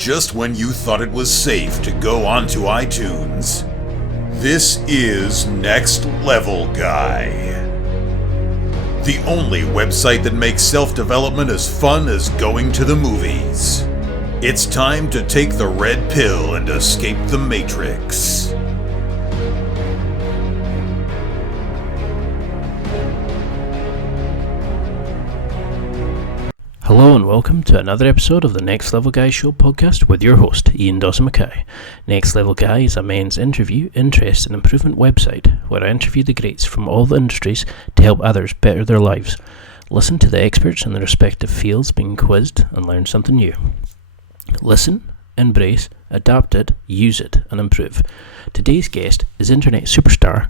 just when you thought it was safe to go onto iTunes. This is Next Level Guy, the only website that makes self-development as fun as going to the movies. It's time to take the red pill and escape the Matrix. Hello and welcome to another episode of the Next Level Guy Show podcast with your host, Ian Dawson-Mackay. Next Level Guy is a men's interview, interest and improvement website where I interview the greats from all the industries to help others better their lives. Listen to the experts in their respective fields being quizzed and learn something new. Listen, embrace, adapt it, use it and improve. Today's guest is internet superstar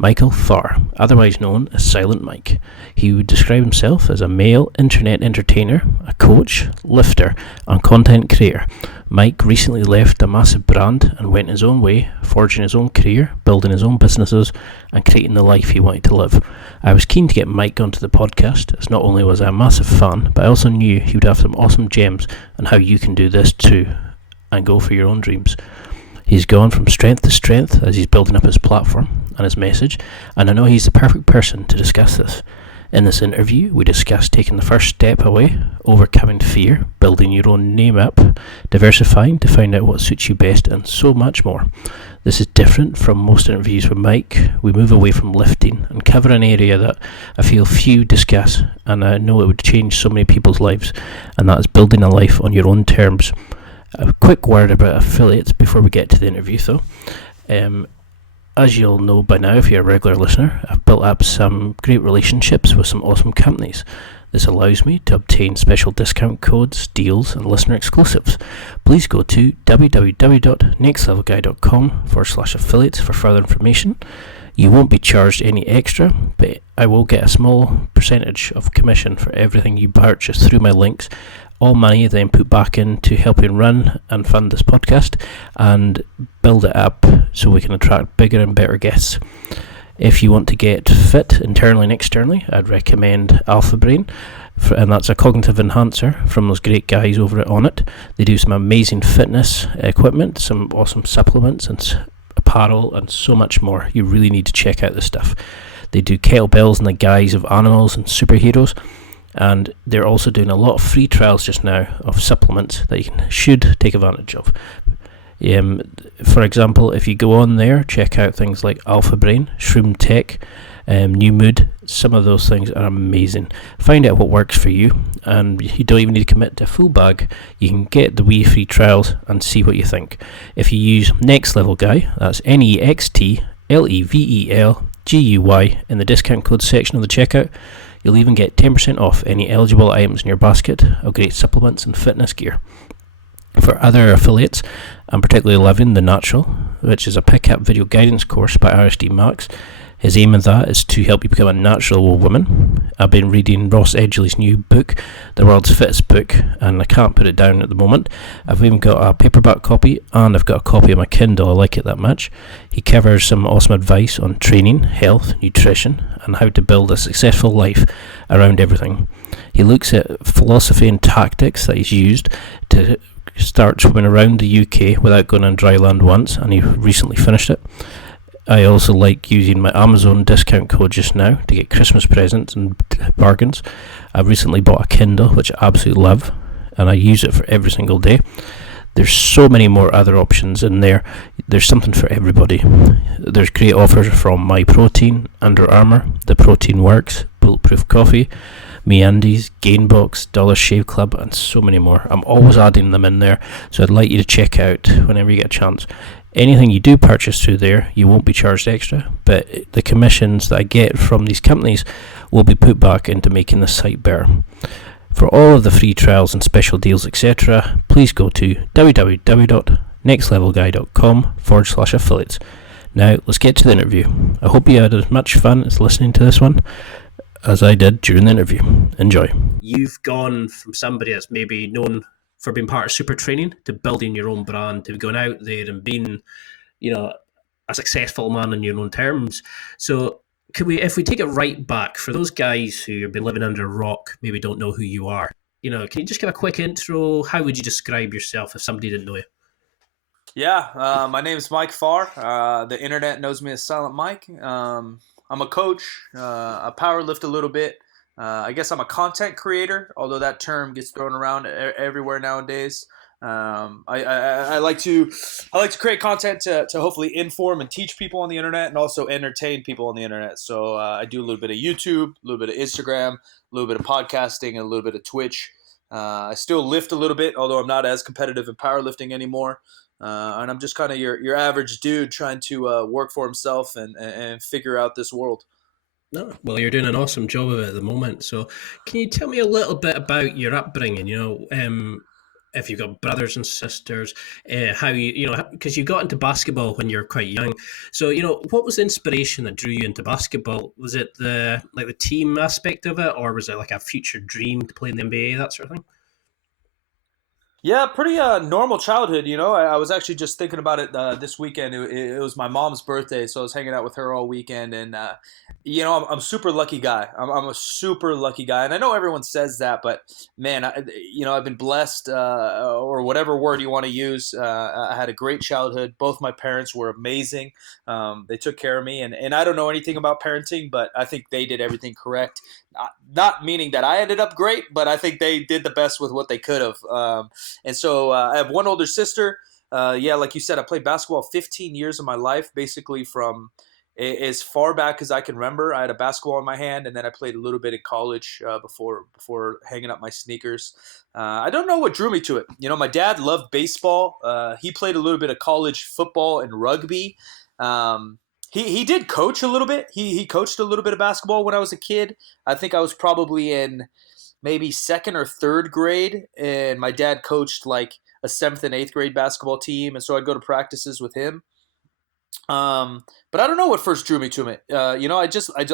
Michael Farr, otherwise known as Silent Mikke. He would describe himself as a male internet entertainer, a coach, lifter, and content creator. Mike recently left a massive brand and went his own way, forging his own career, building his own businesses, and creating the life he wanted to live. I was keen to get Mike onto the podcast, as not only was I a massive fan, but I also knew he would have some awesome gems on how you can do this too, and go for your own dreams. He's gone from strength to strength as he's building up his platform and his message, and I know he's the perfect person to discuss this. In this interview, we discuss taking the first step away, overcoming fear, building your own name up, diversifying to find out what suits you best, and so much more. This is different from most interviews with Mike. We move away from lifting and cover an area that I feel few discuss, and I know it would change so many people's lives, and that is building a life on your own terms. A quick word about affiliates before we get to the interview though. As you'll know by now if you're a regular listener, I've built up some great relationships with some awesome companies. This allows me to obtain special discount codes, deals and listener exclusives. Please go to www.nextlevelguy.com/affiliates for further information. You won't be charged any extra, but I will get a small percentage of commission for everything you purchase through my links. All money then put back into helping run and fund this podcast and build it up so we can attract bigger and better guests. If you want to get fit internally and externally, I'd recommend Alpha Brain, and that's a cognitive enhancer from those great guys over at Onnit. They do some amazing fitness equipment, some awesome supplements and apparel and so much more. You really need to check out this stuff. They do kettlebells in the guise of animals and superheroes. And they're also doing a lot of free trials just now of supplements that you should take advantage of. For example, if you go on there, check out things like Alpha Brain, Shroom Tech, New Mood. Some of those things are amazing. Find out what works for you, and you don't even need to commit to a full bag. You can get the wee free trials and see what you think. If you use Next Level Guy, that's NEXTLEVELGUY in the discount code section of the checkout, you'll even get 10% off any eligible items in your basket of great supplements and fitness gear. For other affiliates, I'm particularly loving The Natural, which is a pick-up video guidance course by RSD Max. His aim in that is to help you become a natural woman. I've been reading Ross Edgley's new book, The World's Fittest Book, and I can't put it down at the moment. I've even got a paperback copy and I've got a copy on my Kindle. I like it that much. He covers some awesome advice on training, health, nutrition, and how to build a successful life around everything. He looks at philosophy and tactics that he's used to start swimming around the UK without going on dry land once, and he recently finished it. I also like using my Amazon discount code just now to get Christmas presents and bargains. I've recently bought a Kindle, which I absolutely love, and I use it for every single day. There's so many more other options in there. There's something for everybody. There's great offers from My Protein, Under Armour, The Protein Works, Bulletproof Coffee, MeUndies, Gainbox, Dollar Shave Club, and so many more. I'm always adding them in there, so I'd like you to check out whenever you get a chance. Anything you do purchase through there, you won't be charged extra, but the commissions that I get from these companies will be put back into making the site better. For all of the free trials and special deals, etc., please go to www.nextlevelguy.com/affiliates. Now, let's get to the interview. I hope you had as much fun as listening to this one as I did during the interview. Enjoy. You've gone from somebody that's maybe known for being part of super training to building your own brand, to going out there and being, a successful man on your own terms. So if we take it right back, for those guys who have been living under a rock, maybe don't know who you are, Can you just give a quick intro? How would you describe yourself if somebody didn't know you? Yeah, my name is Mike Farr. The internet knows me as Silent Mike. I'm a coach. I power lift a little bit. I guess I'm a content creator, although that term gets thrown around everywhere nowadays. I like to create content to hopefully inform and teach people on the internet, and also entertain people on the internet. So I do a little bit of YouTube, a little bit of Instagram, a little bit of podcasting, and a little bit of Twitch. I still lift a little bit, although I'm not as competitive in powerlifting anymore. And I'm just kind of your average dude trying to work for himself and figure out this world. No, well, you're doing an awesome job of it at the moment. So, can you tell me a little bit about your upbringing? If you've got brothers and sisters, how because you got into basketball when you were quite young. So, what was the inspiration that drew you into basketball? Was it the team aspect of it, or was it like a future dream to play in the NBA, that sort of thing? Yeah, pretty normal childhood. I was actually just thinking about it this weekend. It was my mom's birthday, so I was hanging out with her all weekend, and I'm a super lucky guy. I'm a super lucky guy, and I know everyone says that, but man, I've been blessed, or whatever word you want to use. I had a great childhood. Both my parents were amazing. They took care of me, and I don't know anything about parenting, but I think they did everything correct. Not meaning that I ended up great, but I think they did the best with what they could have. And so I have one older sister. Yeah, like you said, I played basketball 15 years of my life, basically from as far back as I can remember. I had a basketball in my hand, and then I played a little bit in college before hanging up my sneakers. I don't know what drew me to it. My dad loved baseball. He played a little bit of college football and rugby. He did coach a little bit. He coached a little bit of basketball when I was a kid. I think I was probably in maybe second or third grade, and my dad coached like a seventh and eighth grade basketball team, and so I'd go to practices with him. But I don't know what first drew me to it. I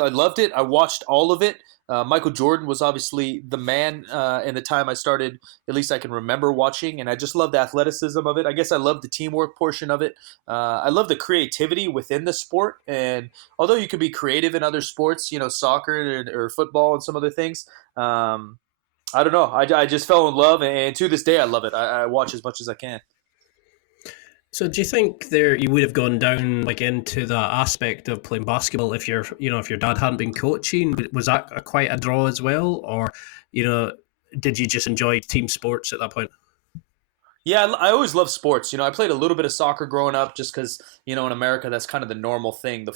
loved it. I watched all of it. Michael Jordan was obviously the man in the time I started. At least I can remember watching, and I just loved the athleticism of it. I guess I loved the teamwork portion of it. I love the creativity within the sport, and although you can be creative in other sports, soccer or football and some other things. I don't know. I just fell in love, and to this day, I love it. I watch as much as I can. So, do you think there you would have gone down like into the aspect of playing basketball if your dad hadn't been coaching? Was that quite a draw as well, or you know, did you just enjoy team sports at that point? Yeah, I always loved sports. I played a little bit of soccer growing up just because, in America, that's kind of the normal thing.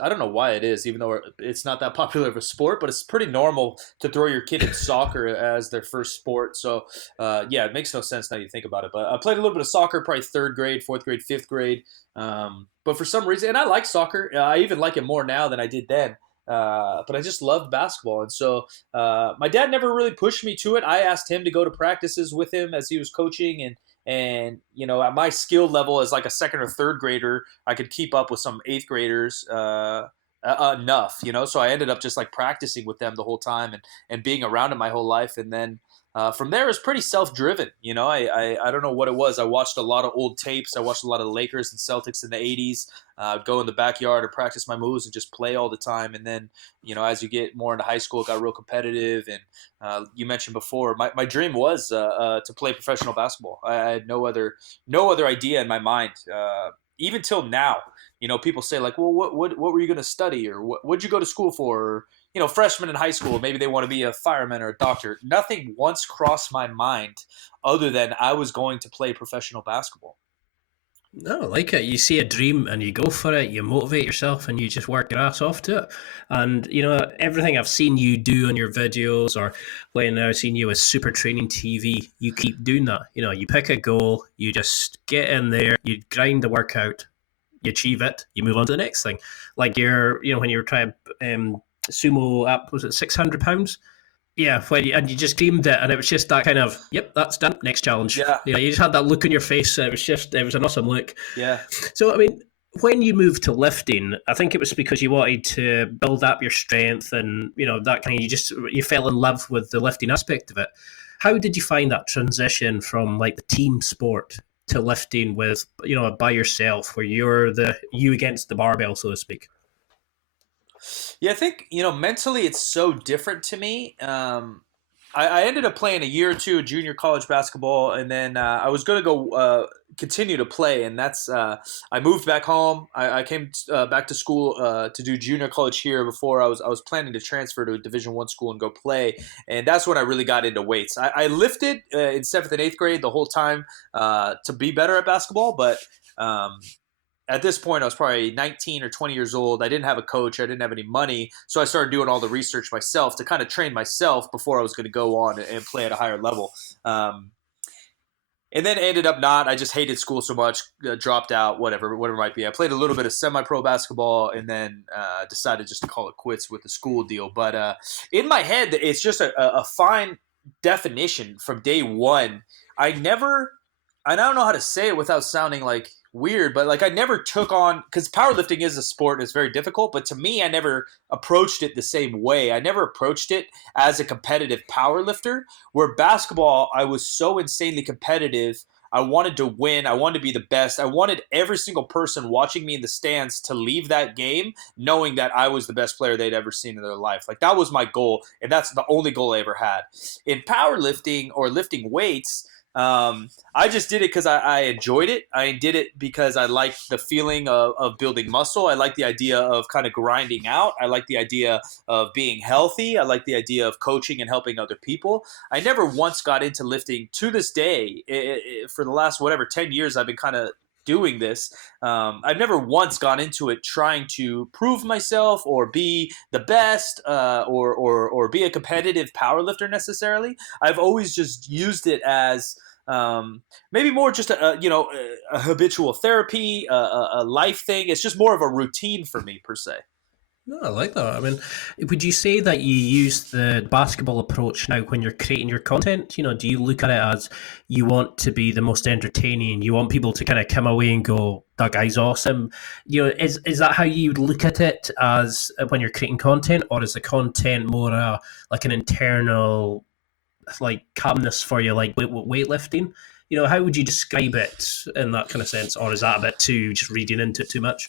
I don't know why it is, even though it's not that popular of a sport, but it's pretty normal to throw your kid in soccer as their first sport. So, yeah, it makes no sense now you think about it. But I played a little bit of soccer, probably third grade, fourth grade, fifth grade. But for some reason, and I like soccer. I even like it more now than I did then. But I just loved basketball. And so my dad never really pushed me to it. I asked him to go to practices with him as he was coaching, and at my skill level as like a second or third grader, I could keep up with some eighth graders enough. So I ended up just like practicing with them the whole time and being around it my whole life. And then from there, it's pretty self-driven. I don't know what it was. I watched a lot of old tapes. I watched a lot of Lakers and Celtics in the 80s. I'd go in the backyard and practice my moves and just play all the time. And then, as you get more into high school, it got real competitive. And you mentioned before, my dream was to play professional basketball. I had no other idea in my mind. Even till now, people say like, well, what were you going to study, or what'd you go to school for? Or, freshmen in high school, maybe they want to be a fireman or a doctor. Nothing once crossed my mind other than I was going to play professional basketball. No, I like it. You see a dream and you go for it. You motivate yourself and you just work your ass off to it. And everything I've seen you do on your videos, or when I've seen you with Super Training TV, you keep doing that. You pick a goal, you just get in there, you grind the workout, you achieve it, you move on to the next thing. Like when you were trying sumo up, was it 600 pounds? Yeah, and you just dreamed it, and it was just that kind of, yep, that's done. Next challenge. Yeah, You just had that look on your face. And it was an awesome look. yeah. So, I mean, when you moved to lifting, I think it was because you wanted to build up your strength, and that kind of you fell in love with the lifting aspect of it. How did you find that transition from like the team sport to lifting with by yourself, where you're you against the barbell, so to speak? Yeah, I think mentally it's so different to me. I ended up playing a year or two of junior college basketball, and then I was going to go continue to play, and that's I moved back home. I came back to school to do junior college here before I was planning to transfer to a Division One school and go play, and that's when I really got into weights. I lifted in seventh and eighth grade the whole time to be better at basketball, but um, at this point, I was probably 19 or 20 years old. I didn't have a coach. I didn't have any money. So I started doing all the research myself to kind of train myself before I was going to go on and play at a higher level. And then ended up not. I just hated school so much, dropped out, whatever it might be. I played a little bit of semi-pro basketball and then decided just to call it quits with the school deal. But in my head, it's just a fine definition from day one. I don't know how to say it without sounding like weird, but like I never took on, because powerlifting is a sport and it's very difficult, but to me I never approached it the same way. I never approached it as a competitive powerlifter, where basketball I was so insanely competitive. I wanted to win. I wanted to be the best. I wanted every single person watching me in the stands to leave that game knowing that I was the best player they'd ever seen in their life. Like that was my goal, and that's the only goal I ever had. In powerlifting or lifting weights, I just did it because I enjoyed it. I did it because I liked the feeling of building muscle. I like the idea of kind of grinding out. I like the idea of being healthy. I like the idea of coaching and helping other people. I never once got into lifting. To this day, for the last 10 years, I've been kind of doing this. I've never once gone into it trying to prove myself or be the best or be a competitive powerlifter necessarily. I've always just used it as maybe more just a habitual therapy, a life thing. It's just more of a routine for me per se. No, I like that. I mean, would you say that you use the basketball approach now when you're creating your content? You know, do you look at it as you want to be the most entertaining? You want people to kind of come away and go, "That guy's awesome." You know, is that how you look at it as when you're creating content, or is the content more like an internal like calmness for you, like weightlifting? You know, how would you describe it in that kind of sense, or is that a bit too just reading into it too much?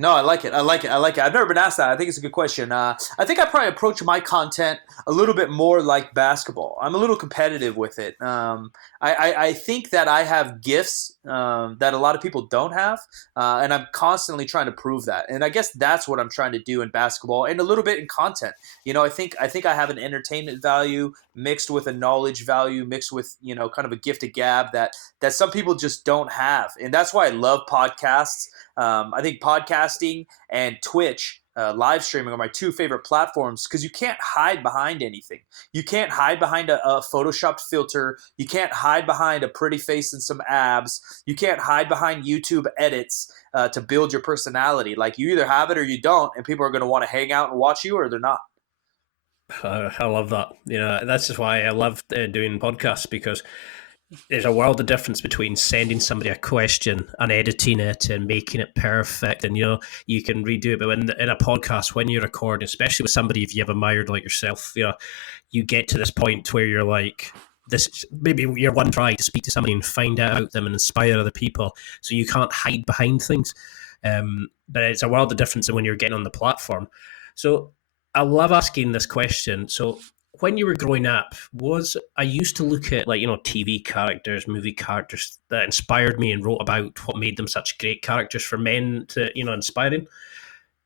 No, I like it. I like it. I like it. I've never been asked that. I think it's a good question. I think I probably approach my content a little bit more like basketball. I'm a little competitive with it. I think that I have gifts that a lot of people don't have, and I'm constantly trying to prove that. And I guess that's what I'm trying to do in basketball and a little bit in content. You know, I think I have an entertainment value mixed with a knowledge value, mixed with kind of a gift of gab that some people just don't have, and that's why I love podcasts. I think podcasting and Twitch live streaming are my two favorite platforms because you can't hide behind anything. You can't hide behind a photoshopped filter. You can't hide behind a pretty face and some abs. You can't hide behind YouTube edits to build your personality. Like you either have it or you don't, and people are going to want to hang out and watch you or they're not. I love that. You know, that's just why I love doing podcasts, because there's a world of difference between sending somebody a question and editing it and making it perfect, and you can redo it. But in a podcast, when you're recording, especially with somebody if you have admired like yourself, you get to this point where you're like, this maybe your one try to speak to somebody and find out about them and inspire other people, so you can't hide behind things. But it's a world of difference than when you're getting on the platform. So I love asking this question. So when you were growing up, I used to look at TV characters, movie characters that inspired me and wrote about what made them such great characters for men to inspiring.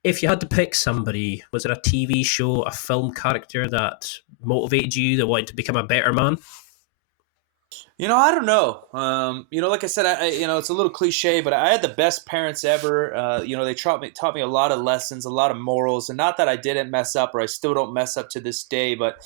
If you had to pick somebody, was it a TV show, a film character that motivated you, that wanted to become a better man? I don't know. Like I said, it's a little cliche, but I had the best parents ever. They taught me a lot of lessons, a lot of morals, and not that I didn't mess up or I still don't mess up to this day, but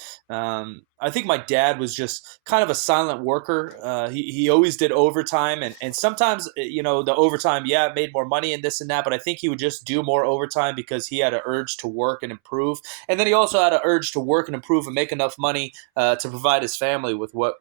I think my dad was just kind of a silent worker. He always did overtime, and sometimes, the overtime, it made more money and this and that, but I think he would just do more overtime because he had an urge to work and improve. And then he also had an urge to work and improve and make enough money to provide his family with what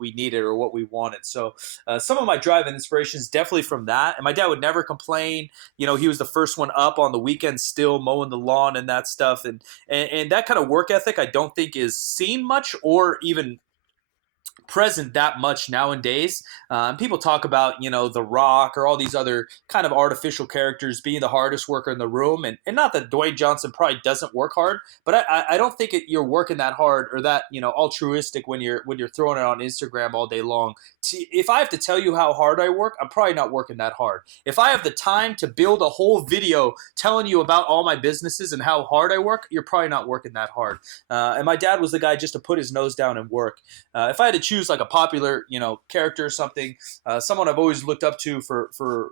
we needed or what we wanted. So some of my drive and inspiration is definitely from that. And my dad would never complain. He was the first one up on the weekends still mowing the lawn and that stuff. And that kind of work ethic I don't think is seen much or even present that much nowadays. People talk about, The Rock or all these other kind of artificial characters being the hardest worker in the room. And not that Dwayne Johnson probably doesn't work hard, but I don't think you're working that hard or that, altruistic when you're throwing it on Instagram all day long. If I have to tell you how hard I work, I'm probably not working that hard. If I have the time to build a whole video telling you about all my businesses and how hard I work, you're probably not working that hard. And my dad was the guy just to put his nose down and work. If I had to choose like a popular, character or something, someone I've always looked up to for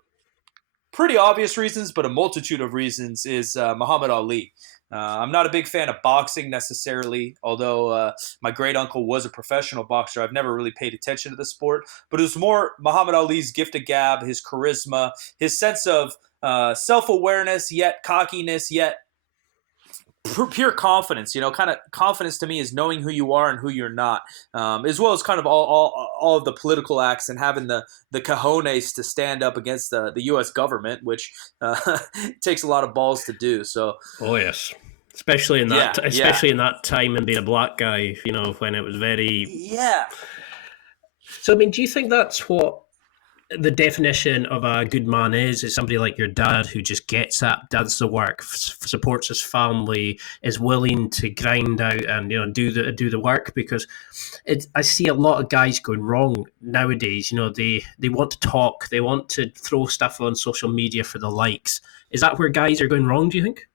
pretty obvious reasons, but a multitude of reasons is Muhammad Ali. I'm not a big fan of boxing necessarily, although my great uncle was a professional boxer. I've never really paid attention to the sport, but it was more Muhammad Ali's gift of gab, his charisma, his sense of self-awareness, yet cockiness, yet pure confidence. Kind of confidence to me is knowing who you are and who you're not, as well as kind of all of the political acts and having the cojones to stand up against the U.S. government, which takes a lot of balls to do. So, oh yes, especially in that in that time and being a black guy, when it was very So, I mean, do you think that's what the definition of a good man is somebody like your dad who just gets up, does the work, supports his family, is willing to grind out and do the work? Because I see a lot of guys going wrong nowadays. They want to talk, they want to throw stuff on social media for the likes. Is that where guys are going wrong, do you think?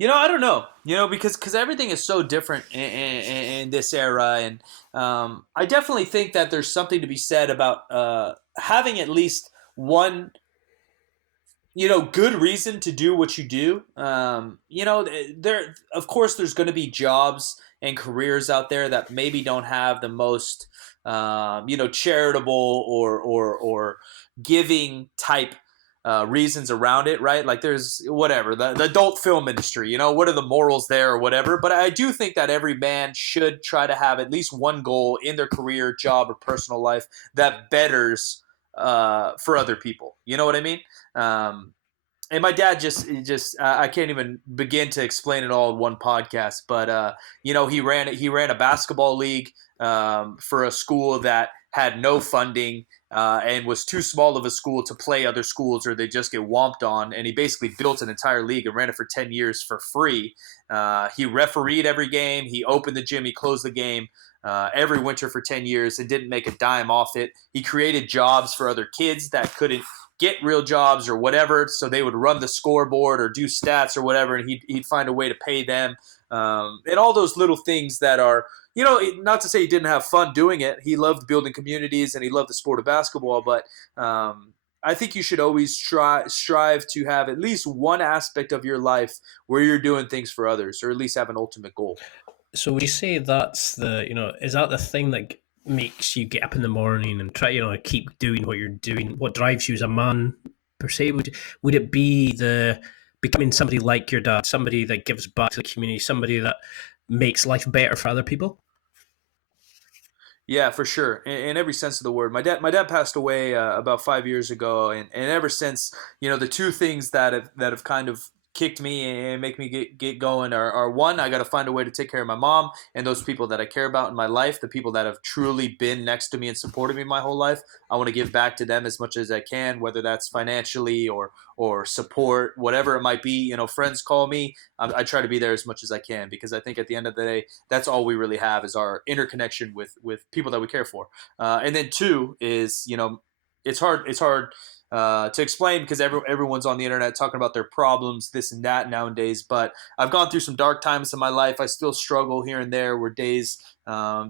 I don't know. Because everything is so different in this era, and I definitely think that there's something to be said about having at least one, good reason to do what you do. There, of course, there's going to be jobs and careers out there that maybe don't have the most, charitable or giving type reasons around it, right? Like there's whatever, the adult film industry, what are the morals there or whatever. But I do think that every man should try to have at least one goal in their career, job, or personal life that betters for other people. You know what I mean? And my dad just I can't even begin to explain it all in one podcast. But he ran a basketball league for a school that had no funding and was too small of a school to play other schools or they just get whomped on. And he basically built an entire league and ran it for 10 years for free. He refereed every game. He opened the gym. He closed the game every winter for 10 years and didn't make a dime off it. He created jobs for other kids that couldn't get real jobs or whatever, so they would run the scoreboard or do stats or whatever, and he'd find a way to pay them. And all those little things that are, not to say he didn't have fun doing it. He loved building communities and he loved the sport of basketball, but I think you should always strive to have at least one aspect of your life where you're doing things for others, or at least have an ultimate goal. So would you say that's is that the thing that makes you get up in the morning and try, keep doing what you're doing? What drives you as a man, per se? Would it be the becoming somebody like your dad, somebody that gives back to the community, somebody that makes life better for other people? Yeah, for sure. In every sense of the word. My dad passed away about 5 years ago, and ever since, the two things that have kind of kicked me and make me get going are one, I got to find a way to take care of my mom and those people that I care about in my life, the people that have truly been next to me and supported me my whole life. I want to give back to them as much as I can, whether that's financially or support, whatever it might be. Friends call me. I try to be there as much as I can, because I think at the end of the day, that's all we really have is our interconnection with people that we care for. And then two is, it's hard to explain, because everyone's on the internet talking about their problems, this and that nowadays. But I've gone through some dark times in my life. I still struggle here and there, where days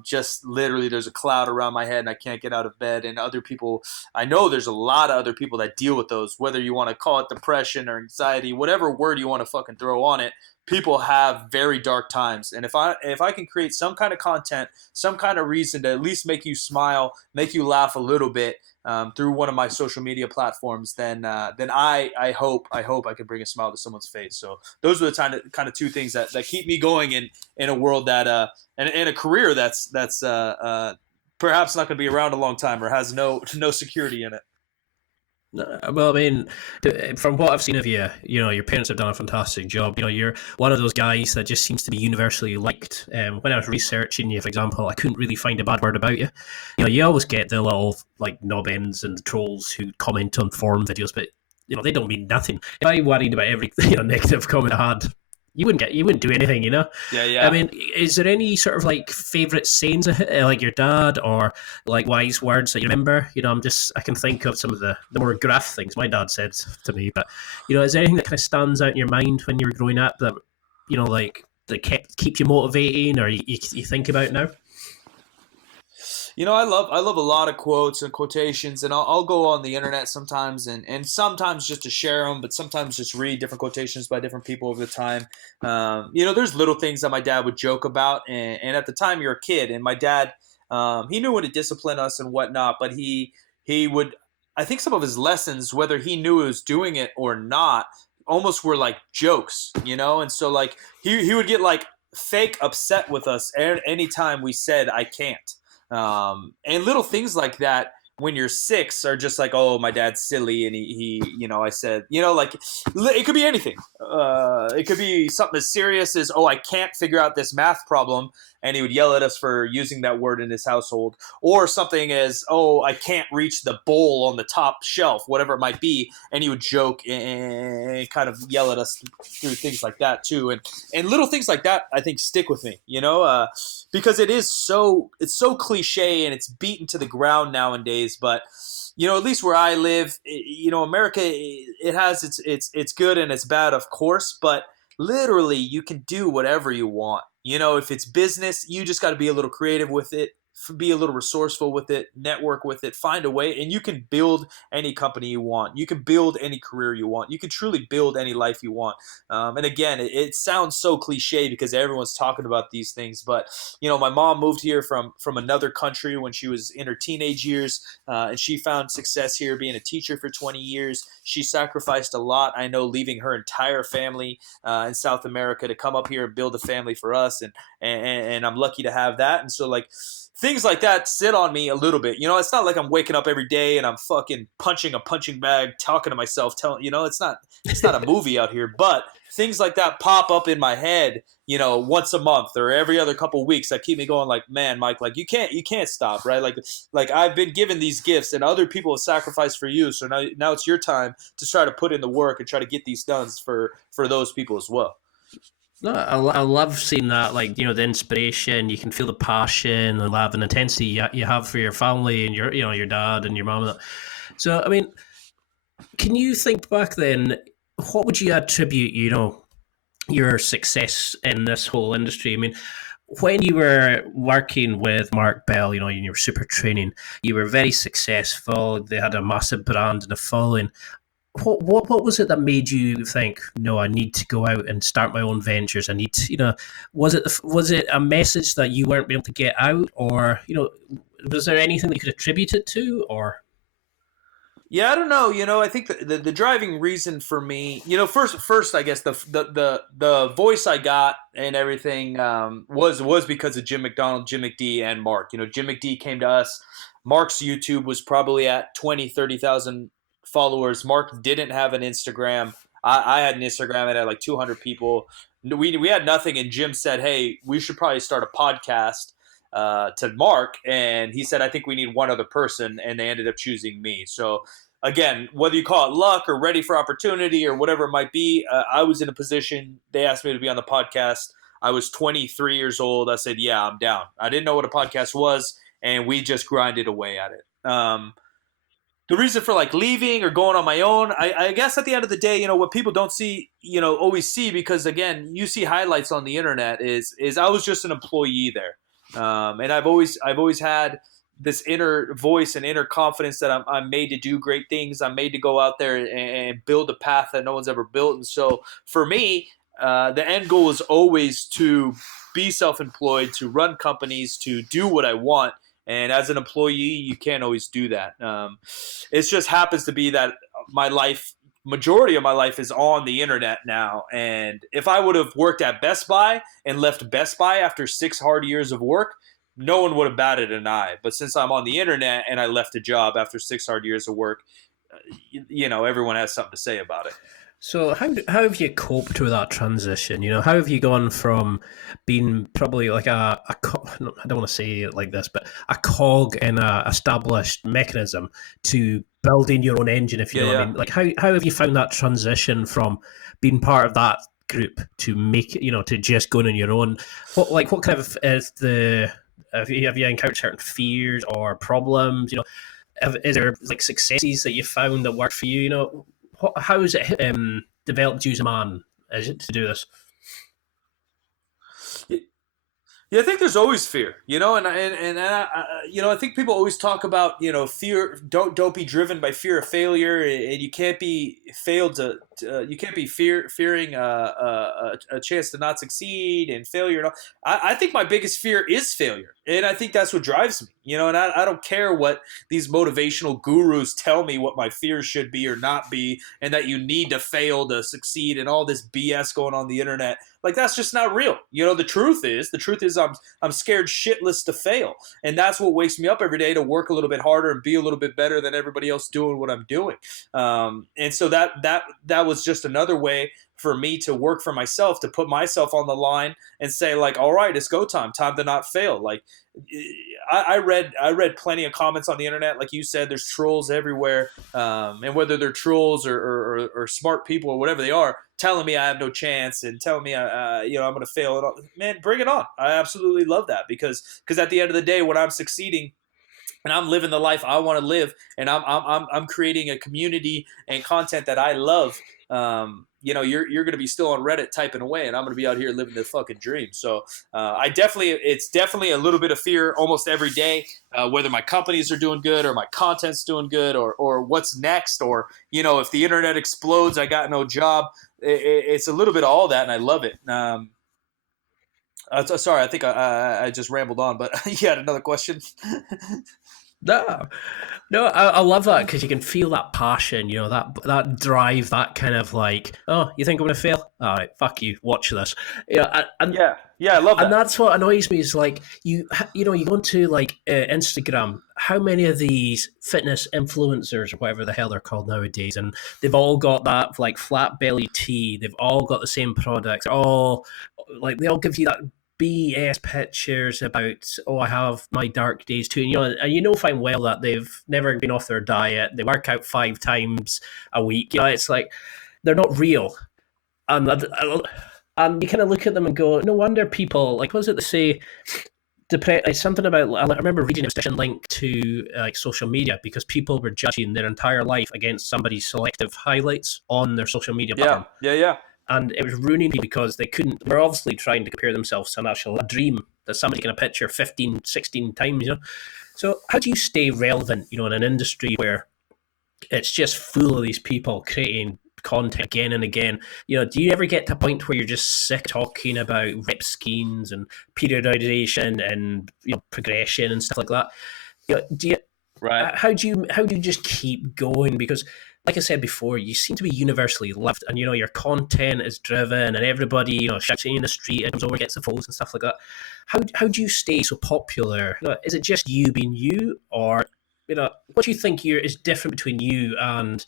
just literally there's a cloud around my head and I can't get out of bed. And other people, I know there's a lot of other people that deal with those, whether you want to call it depression or anxiety, whatever word you want to fucking throw on it. People have very dark times, and if I can create some kind of content, some kind of reason to at least make you smile, make you laugh a little bit through one of my social media platforms, then I hope I can bring a smile to someone's face. So those are the kind of two things that keep me going in a world that and in a career that's perhaps not going to be around a long time or has no security in it. Well, I mean, from what I've seen of you, your parents have done a fantastic job. You're one of those guys that just seems to be universally liked. When I was researching you, for example, I couldn't really find a bad word about you. You always get the little like knob ends and trolls who comment on forum videos, but they don't mean nothing. If I worried about every negative comment I had, you wouldn't do anything. Yeah, I yeah. mean, is there any sort of like favorite sayings, like your dad, or like wise words that you remember? I can think of some of the more gruff things my dad said to me, but is there anything that kind of stands out in your mind when you were growing up that like that keeps you motivating, or you think about now? I love a lot of quotes and quotations, and I'll go on the internet sometimes, and sometimes just to share them, but sometimes just read different quotations by different people over the time. There's little things that my dad would joke about, and at the time you're a kid, and my dad, he knew when to discipline us and whatnot, but he would, I think some of his lessons, whether he knew he was doing it or not, almost were like jokes, and so like he would get like fake upset with us anytime we said I can't. And little things like that when you're six are just like, oh, my dad's silly, and I said, like it could be anything. It could be something as serious as, oh, I can't figure out this math problem, and he would yell at us for using that word in his household, or something as, oh, I can't reach the bowl on the top shelf, whatever it might be, and he would joke and kind of yell at us through things like that too, and little things like that I think stick with me, because it's so cliche and it's beaten to the ground nowadays. But at least where I live, America, it has its good and its bad, of course, but literally you can do whatever you want. If it's business, you just got to be a little creative with it, be a little resourceful with it, network with it, find a way, and you can build any company you want. You can build any career you want. You can truly build any life you want. And again, it sounds so cliche because everyone's talking about these things, but my mom moved here from another country when she was in her teenage years, and she found success here being a teacher for 20 years. She sacrificed a lot, I know, leaving her entire family in South America to come up here and build a family for us, and I'm lucky to have that. And so like things like that sit on me a little bit. It's not like I'm waking up every day and I'm fucking punching a punching bag, talking to myself, telling, it's not a movie out here, but things like that pop up in my head, once a month or every other couple of weeks that keep me going like, man, Mike, like you can't stop, right? Like I've been given these gifts and other people have sacrificed for you. So now it's your time to try to put in the work and try to get these done for those people as well. No, I love seeing that, like, the inspiration. You can feel the passion and love and intensity you have for your family and your dad and your mom. So, I mean, can you think back then, what would you attribute, your success in this whole industry? I mean, when you were working with Mark Bell, in your super training, you were very successful. They had a massive brand and a following. What was it that made you think, no, I need to go out and start my own ventures? I need to, was it a message that you weren't able to get out, or was there anything that you could attribute it to, or? Yeah, I don't know. I think the driving reason for me, first, I guess the voice I got and everything was because of Jim McDonald, Jim McD, and Mark. Jim McD came to us. Mark's YouTube was probably at 20, 30,000 followers. Mark didn't have an Instagram. I had an Instagram. It had like 200 people. We had nothing, and Jim said, "Hey, we should probably start a podcast." To Mark, and he said, I think we need one other person, and they ended up choosing me. So again, whether you call it luck or ready for opportunity or whatever it might be, I was in a position, they asked me to be on the podcast. I was 23 years old. I said, yeah, I'm down. I didn't know what a podcast was, and we just grinded away at it. The reason for like leaving or going on my own, I guess at the end of the day, what people don't see, always see, because again, you see highlights on the internet, is I was just an employee there. And I've always had this inner voice and inner confidence that I'm made to do great things. I'm made to go out there and build a path that no one's ever built. And so for me, the end goal is always to be self-employed, to run companies, to do what I want. And as an employee, you can't always do that. It just happens to be that majority of my life is on the internet now. And if I would have worked at Best Buy and left Best Buy after 6 hard years of work, no one would have batted an eye. But since I'm on the internet and I left a job after 6 hard years of work, everyone has something to say about it. So how have you coped with that transition? How have you gone from being probably like no, I don't want to say it like this, but a cog in a established mechanism to building your own engine, if you Yeah, know what I yeah. mean? Like how have you found that transition from being part of that group to make it, to just going on your own? What kind of is the have you encountered certain fears or problems? Is there like successes that you found that work for you? How is it developed you as a man? Is it to do this? Yeah, I think there's always fear, I think people always talk about, fear. Don't be driven by fear of failure, and you can't be you can't be fearing a chance to not succeed and failure. And all. I think my biggest fear is failure, and I think that's what drives me, And I don't care what these motivational gurus tell me what my fears should be or not be, and that you need to fail to succeed, and all this BS going on the internet. Like that's just not real. The truth is I'm scared shitless to fail. And that's what wakes me up every day to work a little bit harder and be a little bit better than everybody else doing what I'm doing. And so that was just another way for me to work for myself, to put myself on the line and say like, all right, it's go time to not fail. Like I read plenty of comments on the internet. Like you said, there's trolls everywhere. And whether they're trolls or smart people or whatever they are, telling me I have no chance and telling me I'm going to fail. Man, bring it on. I absolutely love that because at the end of the day, when I'm succeeding and I'm living the life I want to live, and I'm creating a community and content that I love. You're going to be still on Reddit typing away, and I'm going to be out here living the fucking dream. So it's definitely a little bit of fear almost every day, whether my companies are doing good or my content's doing good or what's next, or if the internet explodes, I got no job. It's a little bit of all that, and I love it. Sorry, I think I just rambled on, but you had another question. No, I love that because you can feel that passion, that drive, that kind of like, oh, you think I'm going to fail? All right, fuck you, watch this. And Yeah, I love that. And that's what annoys me is like you go into like Instagram. How many of these fitness influencers or whatever the hell they're called nowadays, and they've all got that like flat belly tee. They've all got the same products. All like they all give you that BS pictures about I have my dark days too. And fine well that they've never been off their diet. They work out 5 times a week. It's like they're not real. And you kind of look at them and go, no wonder people, like, what was it they say? Something about, I remember reading a discussion linked to like social media because people were judging their entire life against somebody's selective highlights on their social media platform. Yeah. And it was ruining people because they're obviously trying to compare themselves to a dream that somebody's going to picture 15, 16 times, So how do you stay relevant, in an industry where it's just full of these people creating content again and again? Do you ever get to a point where you're just sick talking about rep schemes and periodization and progression and stuff like that? Do you Right. how do you just keep going? Because like I said before, you seem to be universally loved, and your content is driven, and everybody shouts at you in the street and comes over, gets the photos and stuff like that. How do you stay so popular? Is it just you being you, or what do you think is different between you and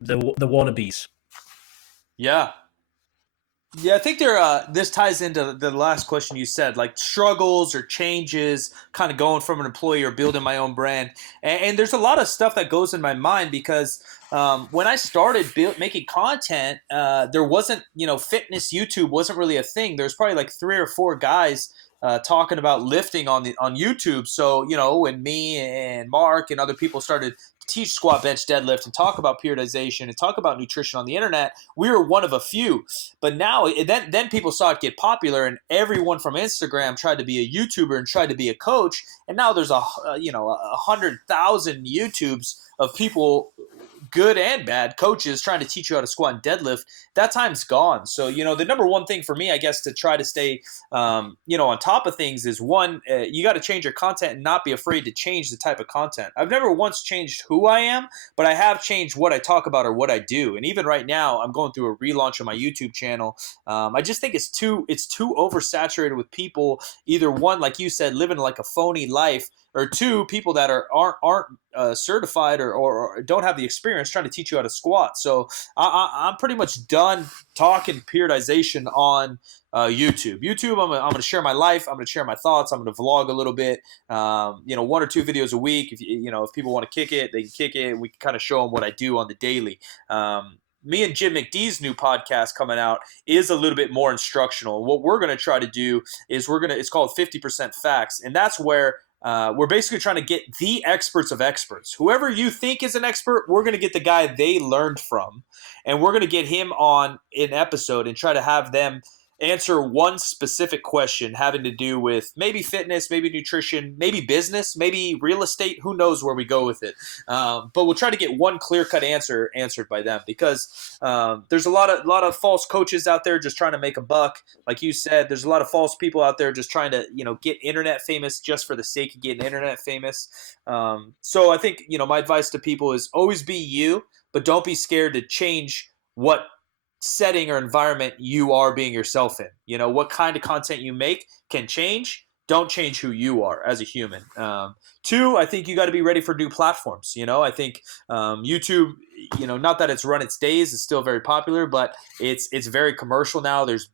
the wannabes? Yeah. Yeah, I think this ties into the last question you said, like struggles or changes, kind of going from an employee or building my own brand. And there's a lot of stuff that goes in my mind because when I started making content, there wasn't, fitness YouTube wasn't really a thing. There's probably like 3 or 4 guys talking about lifting on YouTube. So, when me and Mark and other people started teach squat, bench, deadlift, and talk about periodization and talk about nutrition on the internet, we were one of a few. But now, then people saw it get popular, and everyone from Instagram tried to be a YouTuber and tried to be a coach. And now there's 100,000 YouTubes of people, good and bad, coaches trying to teach you how to squat and deadlift. That time's gone. So, the number one thing for me, I guess, to try to stay, on top of things is one, you got to change your content and not be afraid to change the type of content. I've never once changed who I am, but I have changed what I talk about or what I do. And even right now, I'm going through a relaunch of my YouTube channel. I just think it's too oversaturated with people, either one, like you said, living like a phony life, or two, people that aren't certified or don't have the experience trying to teach you how to squat. So I'm pretty much done talking periodization on YouTube. I'm going to share my life. I'm going to share my thoughts. I'm going to vlog a little bit. 1 or 2 videos a week. If people want to kick it, they can kick it. We can kind of show them what I do on the daily. Me and Jim McDee's new podcast coming out is a little bit more instructional. What we're going to try to do is it's called 50% Facts, and that's where we're basically trying to get the experts of experts. Whoever you think is an expert, we're going to get the guy they learned from, and we're going to get him on an episode and try to have them answer one specific question having to do with maybe fitness, maybe nutrition, maybe business, maybe real estate. Who knows where we go with it? But we'll try to get one clear-cut answer answered by them, because there's a lot of false coaches out there just trying to make a buck. Like you said, there's a lot of false people out there just trying to get internet famous just for the sake of getting internet famous. So I think my advice to people is always be you, but don't be scared to change what setting or environment you are being yourself in. What kind of content you make can change. Don't change who you are as a human. Two, I think you got to be ready for new platforms. I think YouTube, not that it's run its days, it's still very popular, but it's very commercial now. There's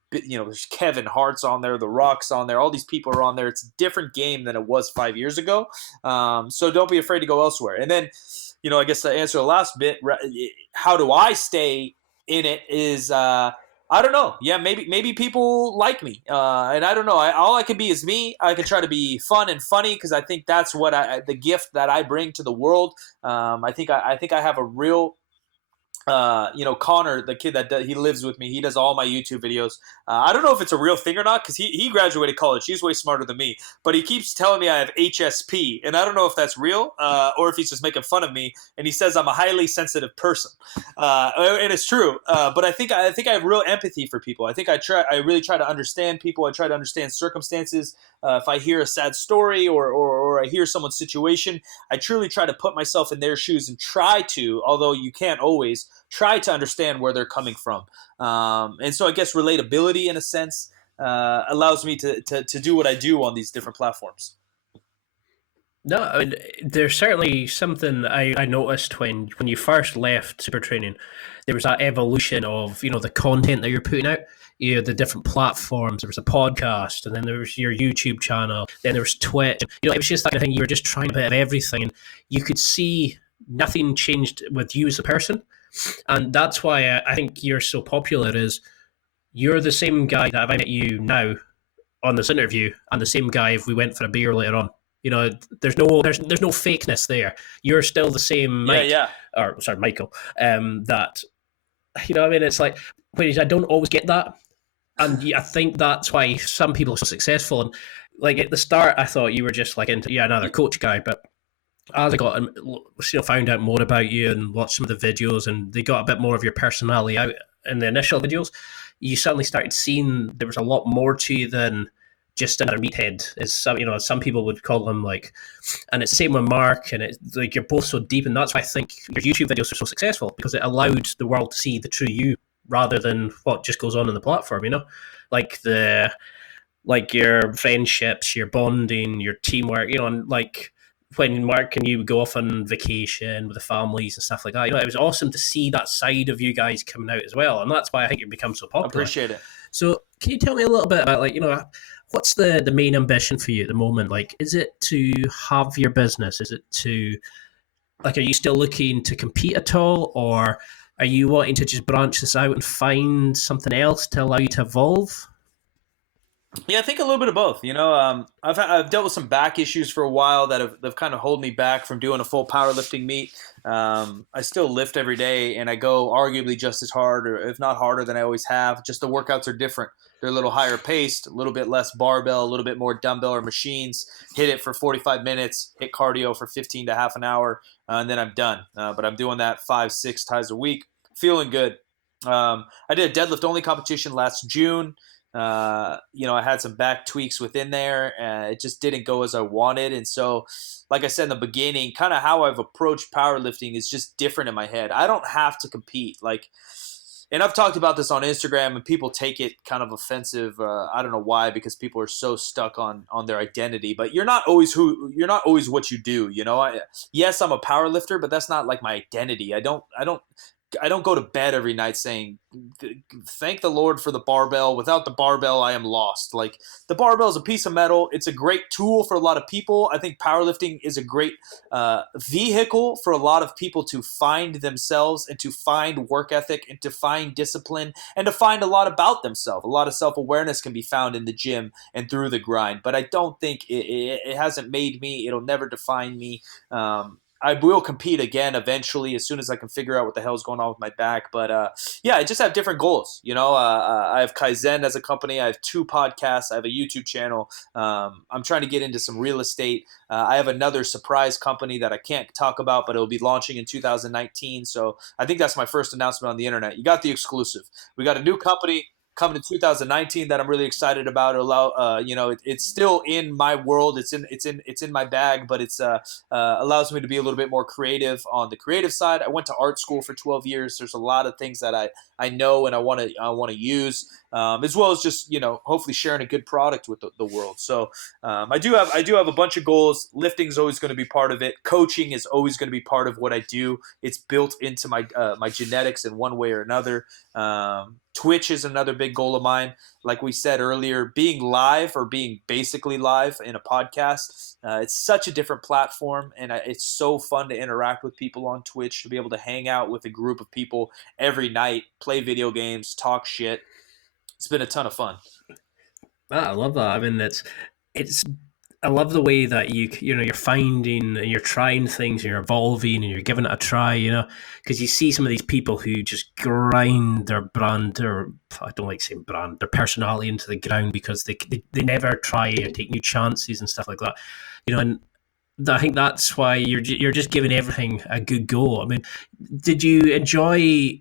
Kevin Hart's on there, The Rock's on there, all these people are on there. It's a different game than it was 5 years ago. So don't be afraid to go elsewhere. And then, I guess to answer the last bit, how do I stay in it is I don't know. Yeah, maybe people like me, and I don't know. All I can be is me. I can try to be fun and funny because I think that's what the gift that I bring to the world. I think I have a real. Connor, the kid he lives with me, he does all my YouTube videos. I don't know if it's a real thing or not because he graduated college. He's way smarter than me, but he keeps telling me I have HSP, and I don't know if that's real or if he's just making fun of me. And he says I'm a highly sensitive person, and it's true. But I think I have real empathy for people. I think I really try to understand people. I try to understand circumstances. If I hear a sad story or I hear someone's situation, I truly try to put myself in their shoes and try to, although you can't always, try to understand where they're coming from. And so I guess relatability in a sense allows me to do what I do on these different platforms. No, I mean, there's certainly something I noticed when you first left Super Training. There was that evolution of, the content that you're putting out, the different platforms. There was a podcast, and then there was your YouTube channel, then there was Twitch. It was just that kind of thing. You were just trying a bit of everything, and you could see nothing changed with you as a person. And that's why I think you're so popular, is you're the same guy that if I met you now on this interview and the same guy if we went for a beer later on. There's no fakeness there. You're still the same Mike, or sorry, Michael. That, it's like, whereas I don't always get that, and I think that's why some people are so successful. And like at the start, I thought you were just like another coach guy, but as I got found out more about you and watched some of the videos, and they got a bit more of your personality out in the initial videos, you suddenly started seeing there was a lot more to you than just another meathead, as some people would call them, like. And it's the same with Mark, and it's like you're both so deep, and that's why I think your YouTube videos are so successful, because it allowed the world to see the true you rather than what just goes on in the platform. Like your friendships, your bonding, your teamwork, and like when Mark and you would go off on vacation with the families and stuff like that. It was awesome to see that side of you guys coming out as well, and that's why I think you've become so popular. Appreciate it. So can you tell me a little bit about, what's the main ambition for you at the moment? Like, is it to have your business? Is it to, are you still looking to compete at all? Or are you wanting to just branch this out and find something else to allow you to evolve? Yeah, I think a little bit of both. I've dealt with some back issues for a while that have kind of held me back from doing a full powerlifting meet. I still lift every day, and I go arguably just as hard, or if not harder than I always have. Just the workouts are different. They're a little higher paced, a little bit less barbell, a little bit more dumbbell or machines. Hit it for 45 minutes, hit cardio for 15 to half an hour, and then I'm done. But I'm doing that 5-6 times a week. Feeling good. I did a deadlift only competition last June. I had some back tweaks within there. It just didn't go as I wanted. And so, like I said in the beginning, kind of how I've approached powerlifting is just different in my head. I don't have to compete. Like, and I've talked about this on Instagram, and people take it kind of offensive. I don't know why, because people are so stuck on their identity. But you're not always what you do. You know, yes, I'm a power lifter, but that's not like my identity. I don't go to bed every night saying, thank the Lord for the barbell. Without the barbell, I am lost. Like, the barbell is a piece of metal. It's a great tool for a lot of people. I think powerlifting is a great vehicle for a lot of people to find themselves and to find work ethic and to find discipline and to find a lot about themselves. A lot of self-awareness can be found in the gym and through the grind. But I don't think it hasn't made me. It'll never define me. I will compete again eventually as soon as I can figure out what the hell is going on with my back. But yeah, I just have different goals. You know, I have Kaizen as a company. I have 2 podcasts. I have a YouTube channel. I'm trying to get into some real estate. I have another surprise company that I can't talk about, but it will be launching in 2019. So I think that's my first announcement on the internet. You got the exclusive. We got a new company coming in 2019 that I'm really excited about. It's still in my world. It's in my bag, but it's allows me to be a little bit more creative on the creative side. I went to art school for 12 years. There's a lot of things that I know and I want to use, as well as just, hopefully sharing a good product with the world. So I do have a bunch of goals. Lifting is always going to be part of it. Coaching is always going to be part of what I do. It's built into my my genetics in one way or another. Twitch is another big goal of mine. Like we said earlier, being live or being basically live in a podcast, it's such a different platform, and it's so fun to interact with people on Twitch, to be able to hang out with a group of people every night, play video games, talk shit. It's been a ton of fun. I love that. I mean, it's I love the way that you're finding and you're trying things and you're evolving and you're giving it a try, because you see some of these people who just grind their brand, or I don't like saying brand, their personality into the ground because they never try or take new chances and stuff like that, and I think that's why you're just giving everything a good go. I mean, did you enjoy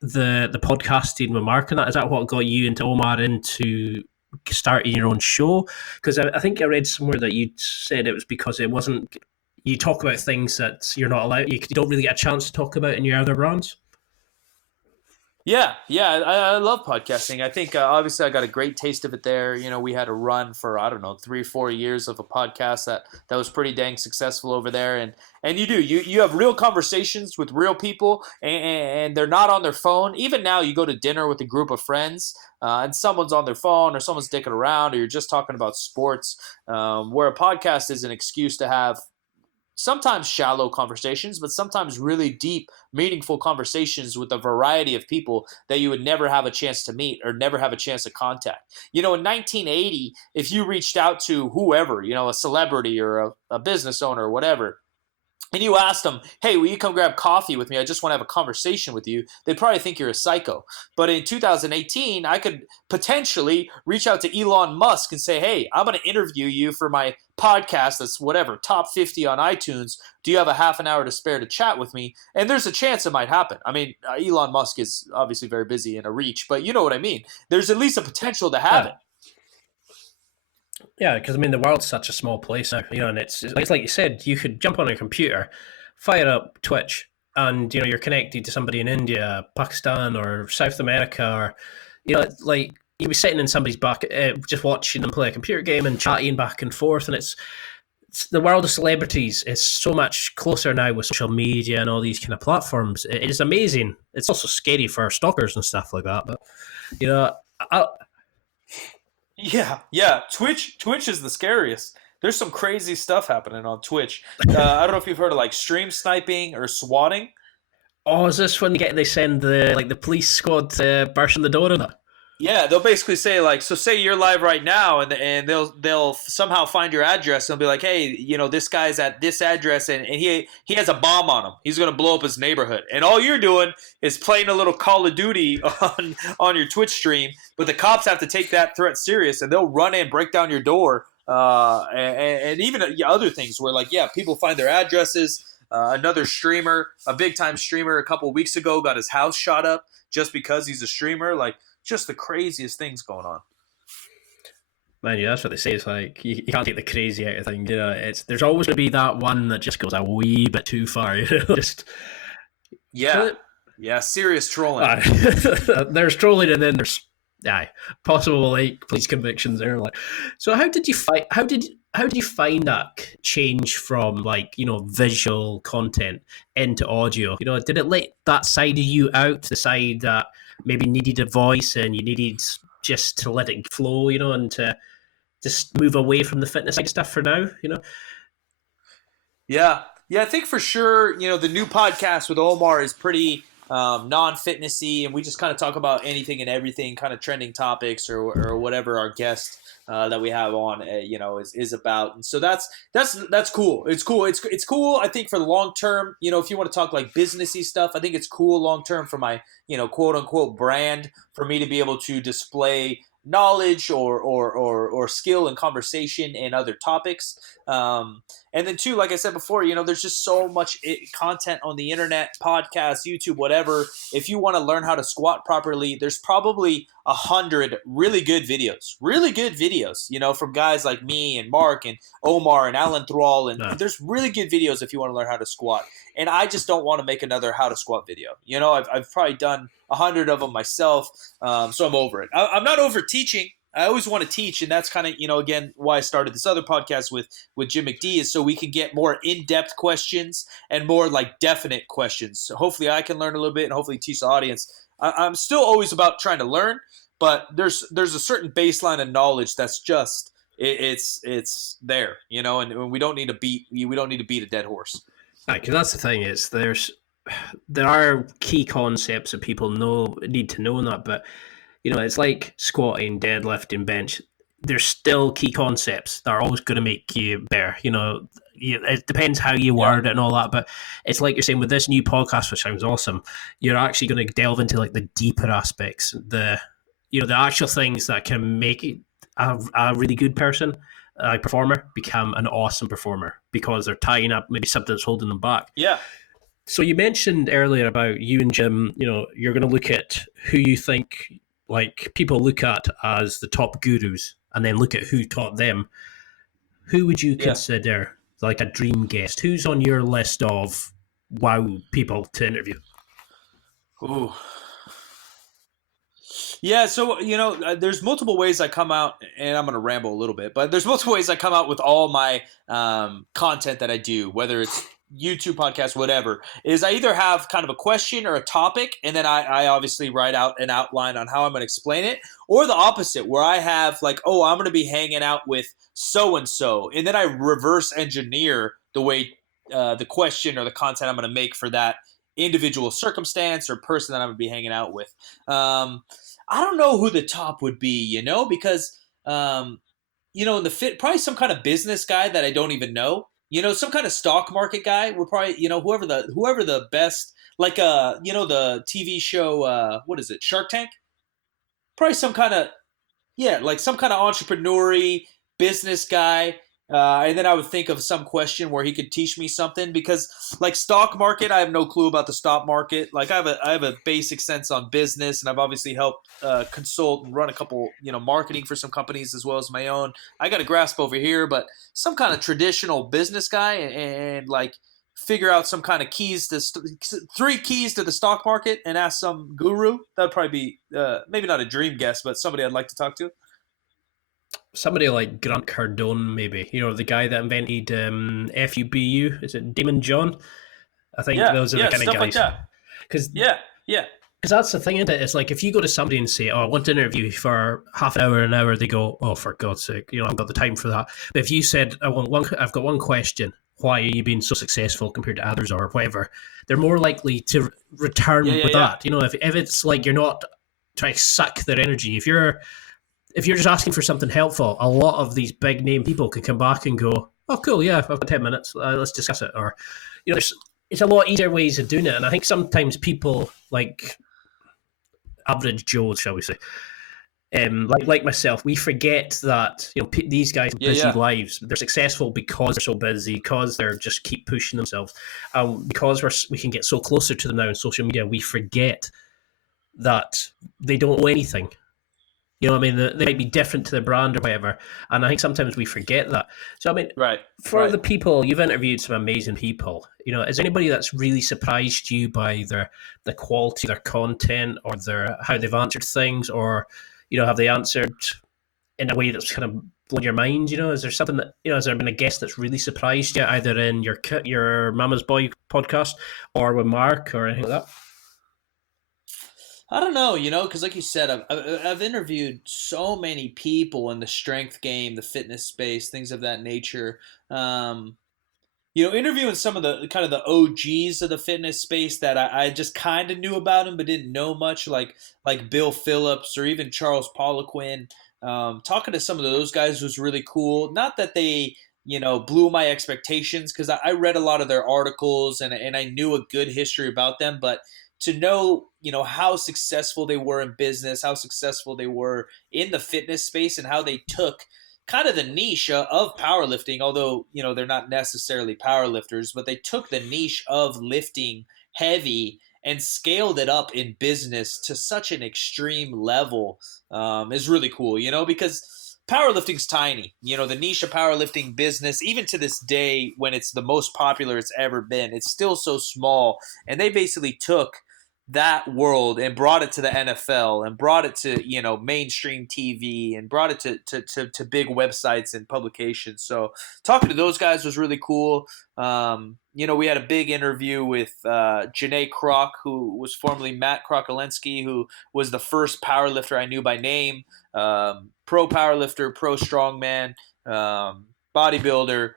the podcasting with Mark and that? Is that what got you into Omar into starting your own show? Because I think I read somewhere that you said it was because it wasn't, you talk about things that you're not allowed, you don't really get a chance to talk about in your other brands. Yeah, I love podcasting. I think obviously I got a great taste of it there. We had a run for, I don't know, 3 or 4 years of a podcast that was pretty dang successful over there. And you have real conversations with real people, and they're not on their phone. Even now, you go to dinner with a group of friends, and someone's on their phone or someone's dicking around, or you're just talking about sports, where a podcast is an excuse to have sometimes shallow conversations, but sometimes really deep, meaningful conversations with a variety of people that you would never have a chance to meet or never have a chance to contact. In 1980, if you reached out to whoever, a celebrity or a business owner or whatever, and you asked them, hey, will you come grab coffee with me? I just want to have a conversation with you. They'd probably think you're a psycho. But in 2018, I could potentially reach out to Elon Musk and say, hey, I'm going to interview you for my podcast that's whatever, top 50 on iTunes. Do you have a half an hour to spare to chat with me? And there's a chance it might happen. I mean, Elon Musk is obviously very busy and a reach, but you know what I mean. There's at least a potential to have it. Yeah, because I mean, the world's such a small place now, and it's like you said, you could jump on a computer, fire up Twitch, and you're connected to somebody in India, Pakistan, or South America, or like you'd be sitting in somebody's back, just watching them play a computer game and chatting back and forth, and it's the world of celebrities is so much closer now with social media and all these kind of platforms. It is amazing. It's also scary for stalkers and stuff like that, but Yeah. Twitch is the scariest. There's some crazy stuff happening on Twitch. I don't know if you've heard of like stream sniping or swatting. Oh, is this when they send the police squad to burst in the door or that? Yeah, they'll basically say like, so say you're live right now, and they'll somehow find your address and they'll be like, hey, this guy's at this address and he has a bomb on him. He's gonna blow up his neighborhood, and all you're doing is playing a little Call of Duty on your Twitch stream. But the cops have to take that threat serious, and they'll run in, break down your door, and even other things where people find their addresses. Another streamer, a big time streamer, a couple of weeks ago got his house shot up just because he's a streamer. Like, just the craziest things going on. Man, yeah, that's what they say. It's like you can't take the crazy out of things. There's always going to be that one that just goes a wee bit too far. Yeah. Yeah, serious trolling. There's trolling, and then there's possible police convictions there. Like, so how did you find? How did you find that change from visual content into audio? Did it let that side of you out, the side that maybe needed a voice and you needed just to let it flow, and to just move away from the fitness side stuff for now? Yeah, yeah, I think for sure. The new podcast with Omar is pretty non-fitnessy, and we just kind of talk about anything and everything, kind of trending topics or whatever our guest that we have on, is about. And so that's cool. It's cool. It's cool. I think for the long term, if you want to talk like businessy stuff, I think it's cool long term for my quote unquote brand, for me to be able to display knowledge or skill and conversation and other topics. And then too, like I said before, there's just so much content on the internet, podcasts, YouTube, whatever. If you want to learn how to squat properly, there's probably 100 really good videos, from guys like me and Mark and Omar and Alan Thrall. And there's really good videos if you want to learn how to squat. And I just don't want to make another how to squat video. I've probably done 100 of them myself. So I'm over it. I'm not over teaching. I always want to teach, and that's kind of, again, why I started this other podcast with Jim McD, is so we can get more in-depth questions and more like definite questions. So hopefully I can learn a little bit and hopefully teach the audience. I'm still always about trying to learn, but there's a certain baseline of knowledge that's just it's there, and we don't need to beat a dead horse. Right, because that's the thing, is there are key concepts that people need to know in that, but it's like squatting, deadlifting, bench. There's still key concepts that are always going to make you better. It depends how you word it and all that. But it's like you're saying with this new podcast, which sounds awesome. You're actually going to delve into like the deeper aspects, the actual things that can make a really good person, a performer, become an awesome performer, because they're tying up maybe something that's holding them back. Yeah. So you mentioned earlier about you and Jim. You're going to look at who you think, like, people look at as the top gurus, and then look at who taught them. Who would you consider like a dream guest? Who's on your list of wow people to interview? Ooh. Yeah, so, there's multiple ways I come out, and I'm going to ramble a little bit, but there's multiple ways I come out with all my content that I do, whether it's YouTube, podcast, whatever, is I either have kind of a question or a topic, and then I obviously write out an outline on how I'm going to explain it, or the opposite, where I have like, I'm going to be hanging out with so-and-so, and then I reverse engineer the way the question or the content I'm going to make for that individual circumstance or person that I'm going to be hanging out with. I don't know who the top would be, because, in the fit, probably some kind of business guy that I don't even know. Some kind of stock market guy would probably, whoever the best, like, the TV show, what is it, Shark Tank? Probably some kind of, some kind of entrepreneur-y business guy. And then I would think of some question where he could teach me something, because like stock market, I have no clue about the stock market. Like I have a basic sense on business, and I've obviously helped consult and run a couple, marketing for some companies as well as my own. I got a grasp over here, but some kind of traditional business guy and like figure out some kind of three keys to the stock market and ask some guru. That'd probably be maybe not a dream guest, but somebody I'd like to talk to. Somebody like Grant Cardone, maybe. The guy that invented FUBU. Is it Damon John? I think those are the kind of guys. Like that. Because that's the thing, isn't it? It's like if you go to somebody and say, I want to interview for half an hour, they go, oh, for God's sake, I've got the time for that. But if you said, I've got one question, why are you being so successful compared to others or whatever, they're more likely to return with that. If it's like you're not trying to suck their energy, if you're just asking for something helpful, a lot of these big name people can come back and go, oh, cool, yeah, I've got 10 minutes, let's discuss it. Or, it's a lot easier ways of doing it. And I think sometimes people, like average Joes, shall we say, like myself, we forget that these guys have busy lives. They're successful because they're so busy, because they're just keep pushing themselves. Because we can get so closer to them now on social media, we forget that they don't know anything. You know, what I mean, they might be different to the brand or whatever, and I think sometimes we forget that. So, I mean, Right. for the people you've interviewed, some amazing people. You know, is there anybody that's really surprised you by the quality of their content or their how they've answered things, or have they answered in a way that's kind of blown your mind? You know, is there something that has there been a guest that's really surprised you, either in your Mama's Boy podcast or with Mark or anything like that? I don't know, because like you said, I've interviewed so many people in the strength game, the fitness space, things of that nature. Um, interviewing some of the kind of the OGs of the fitness space that I just kind of knew about them but didn't know much, like Bill Phillips or even Charles Poliquin. Talking to some of those guys was really cool. Not that they blew my expectations, because I read a lot of their articles and I knew a good history about them, but to know how successful they were in business, how successful they were in the fitness space, and how they took kind of the niche of powerlifting, although they're not necessarily powerlifters, but they took the niche of lifting heavy and scaled it up in business to such an extreme level, is really cool, because powerlifting's tiny. The niche of powerlifting business, even to this day when it's the most popular it's ever been, it's still so small. And they basically took that world and brought it to the NFL and brought it to mainstream TV and brought it to big websites and publications. So talking to those guys was really cool. We had a big interview with Janae Kroc, who was formerly Matt Krokolenski, who was the first powerlifter I knew by name, pro powerlifter, pro strongman, bodybuilder,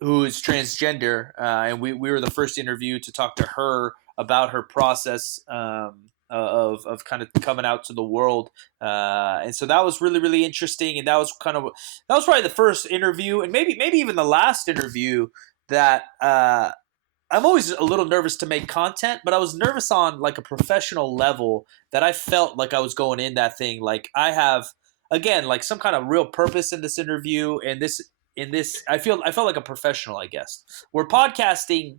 who is transgender, and we were the first interview to talk to her about her process of kind of coming out to the world, and so that was really, really interesting. And that was probably the first interview, and maybe even the last interview that I'm always a little nervous to make content, but I was nervous on like a professional level, that I felt like I was going in that thing like I have, again, like some kind of real purpose in this interview, and I felt like a professional, I guess. Where podcasting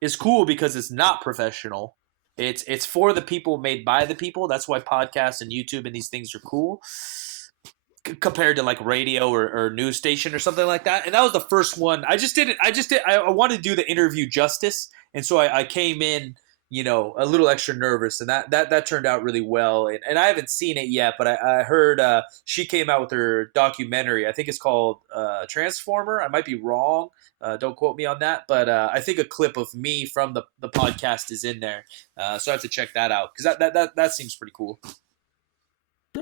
is cool because it's not professional. It's for the people, made by the people. That's why podcasts and YouTube and these things are cool, compared to like radio or news station or something like that. And that was the first one. I wanted to do the interview justice, and so I came in a little extra nervous, and that turned out really well. And I haven't seen it yet, but I heard she came out with her documentary. I think it's called Transformer. I might be wrong. Don't quote me on that, but I think a clip of me from the podcast is in there, so I have to check that out, because that seems pretty cool.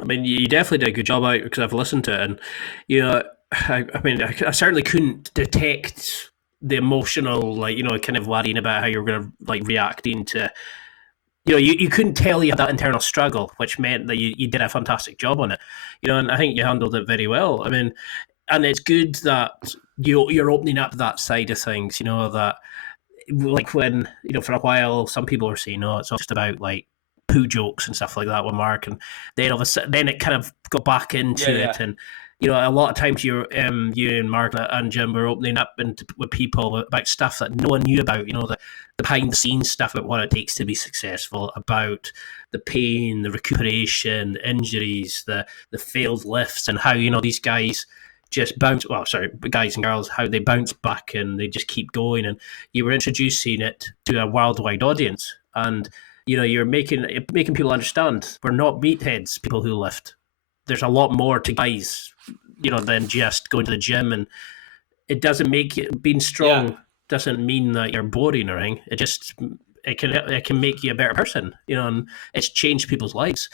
I mean, you definitely did a good job out, because I've listened to it, and I certainly couldn't detect the emotional, kind of worrying about how you were going to reacting to. You couldn't tell you had that internal struggle, which meant that you did a fantastic job on it. And I think you handled it very well. I mean, and it's good that you're opening up that side of things. That, like, when for a while some people were saying, "No, it's all just about like poo jokes and stuff like that" with Mark, and then then it kind of got back into it, and a lot of times you and Mark and Jim were opening up with people about stuff that no one knew about. The behind the scenes stuff about what it takes to be successful, about the pain, the recuperation, the injuries, the failed lifts, and how these guys just bounce. Well, sorry, guys and girls, how they bounce back and they just keep going. And you were introducing it to a worldwide audience, and you're making people understand we're not meatheads, people who lift. There's a lot more to guys, than just going to the gym, and it doesn't make it being strong doesn't mean that you're boring or anything. It can make you a better person, and it's changed people's lives.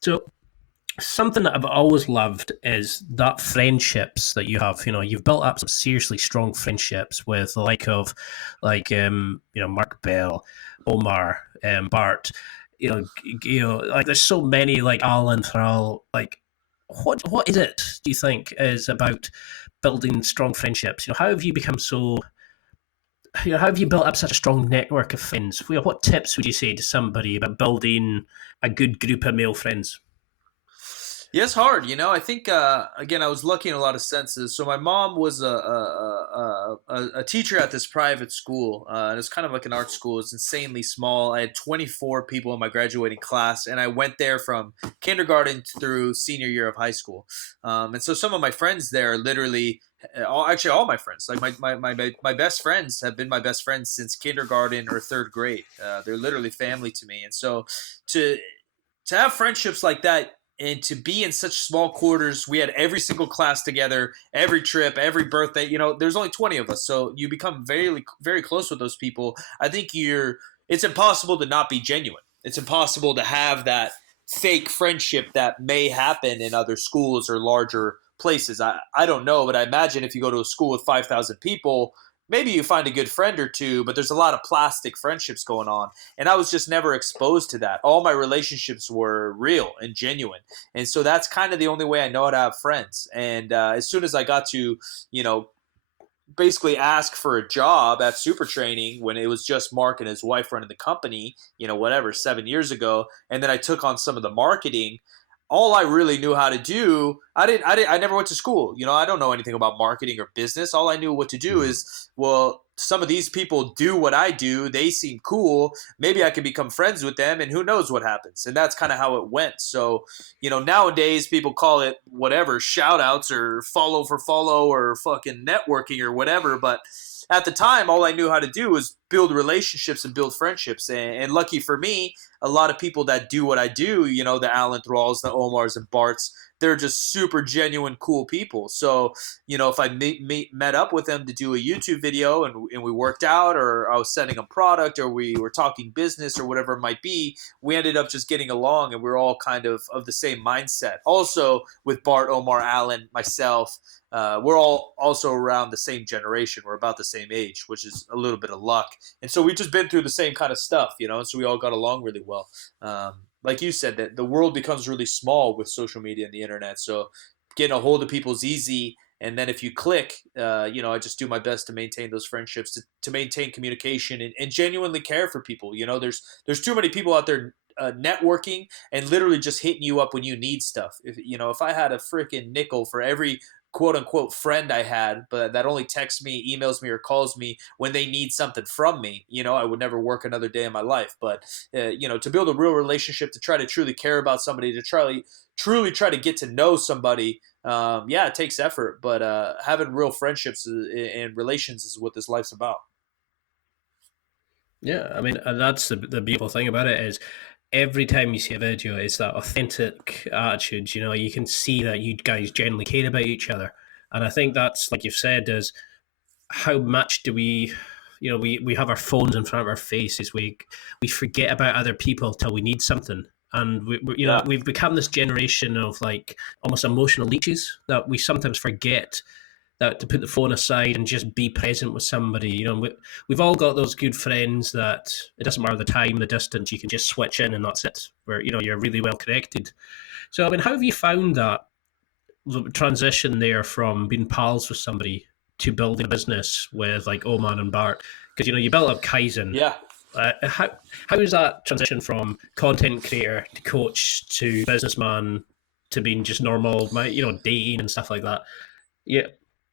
So something that I've always loved is that friendships that you have. You've built up some seriously strong friendships with the like of Mark Bell, Omar, Bart. There's so many, like Alan Thrall. Like, what is it, do you think, is about building strong friendships? How have you become so? How have you built up such a strong network of friends? What tips would you say to somebody about building a good group of male friends? Yeah, it's hard. I think again, I was lucky in a lot of senses. So my mom was a teacher at this private school, and it's kind of like an art school. It's insanely small. I had 24 people in my graduating class, and I went there from kindergarten through senior year of high school. And so some of my friends there are literally. Actually, all my friends, like my best friends, have been my best friends since kindergarten or third grade. They're literally family to me, and so to have friendships like that and to be in such small quarters, we had every single class together, every trip, every birthday. There's only 20 of us, so you become very very close with those people. I think it's impossible to not be genuine. It's impossible to have that fake friendship that may happen in other schools or larger places. I don't know, but I imagine if you go to a school with 5,000 people, maybe you find a good friend or two, but there's a lot of plastic friendships going on. And I was just never exposed to that. All my relationships were real and genuine. And so that's kind of the only way I know how to have friends. And as soon as I got to, you know, basically ask for a job at Super Training when it was just Mark and his wife running the company, 7 years ago, and then I took on some of the marketing. All I really knew how to do, I never went to school. I don't know anything about marketing or business. All I knew what to do is, well, some of these people do what I do. They seem cool. Maybe I can become friends with them, and who knows what happens. And that's kind of how it went. So, nowadays people call it whatever, shout outs or follow for follow or fucking networking or whatever. But at the time, all I knew how to do was build relationships and build friendships. And lucky for me, a lot of people that do what I do, the Alan Thralls, the Omars and Barts, they're just super genuine, cool people. So, if I met up with them to do a YouTube video and we worked out, or I was sending them product, or we were talking business or whatever it might be, we ended up just getting along, and we're all kind of the same mindset. Also, with Bart, Omar, Alan, myself, we're all also around the same generation. We're about the same age, which is a little bit of luck. And so we've just been through the same kind of stuff, and so we all got along really well. Like you said, that the world becomes really small with social media and the internet. So getting a hold of people is easy. And then if you click, I just do my best to maintain those friendships, to maintain communication and genuinely care for people. There's too many people out there networking and literally just hitting you up when you need stuff. If I had a freaking nickel for every quote unquote friend I had, but that only texts me, emails me, or calls me when they need something from me, I would never work another day in my life. But to build a real relationship, to try to truly care about somebody, to truly try to get to know somebody, it takes effort. But having real friendships and relations is what this life's about. Yeah, I mean, and that's the beautiful thing about it is every time you see a video, it's that authentic attitude. You can see that you guys genuinely care about each other, and I think that's, like you've said, is how much do we have our phones in front of our faces. We forget about other people till we need something, and we've become this generation of like almost emotional leeches that we sometimes forget that to put the phone aside and just be present with somebody. We've all got those good friends that it doesn't matter the time, the distance, you can just switch in and that's it, where you're really well connected. So I mean, how have you found that transition there from being pals with somebody to building a business with like Oman and Bart? Because you built up Kaizen. Yeah. How is that transition from content creator to coach to businessman to being just normal, dating and stuff like that? Yeah.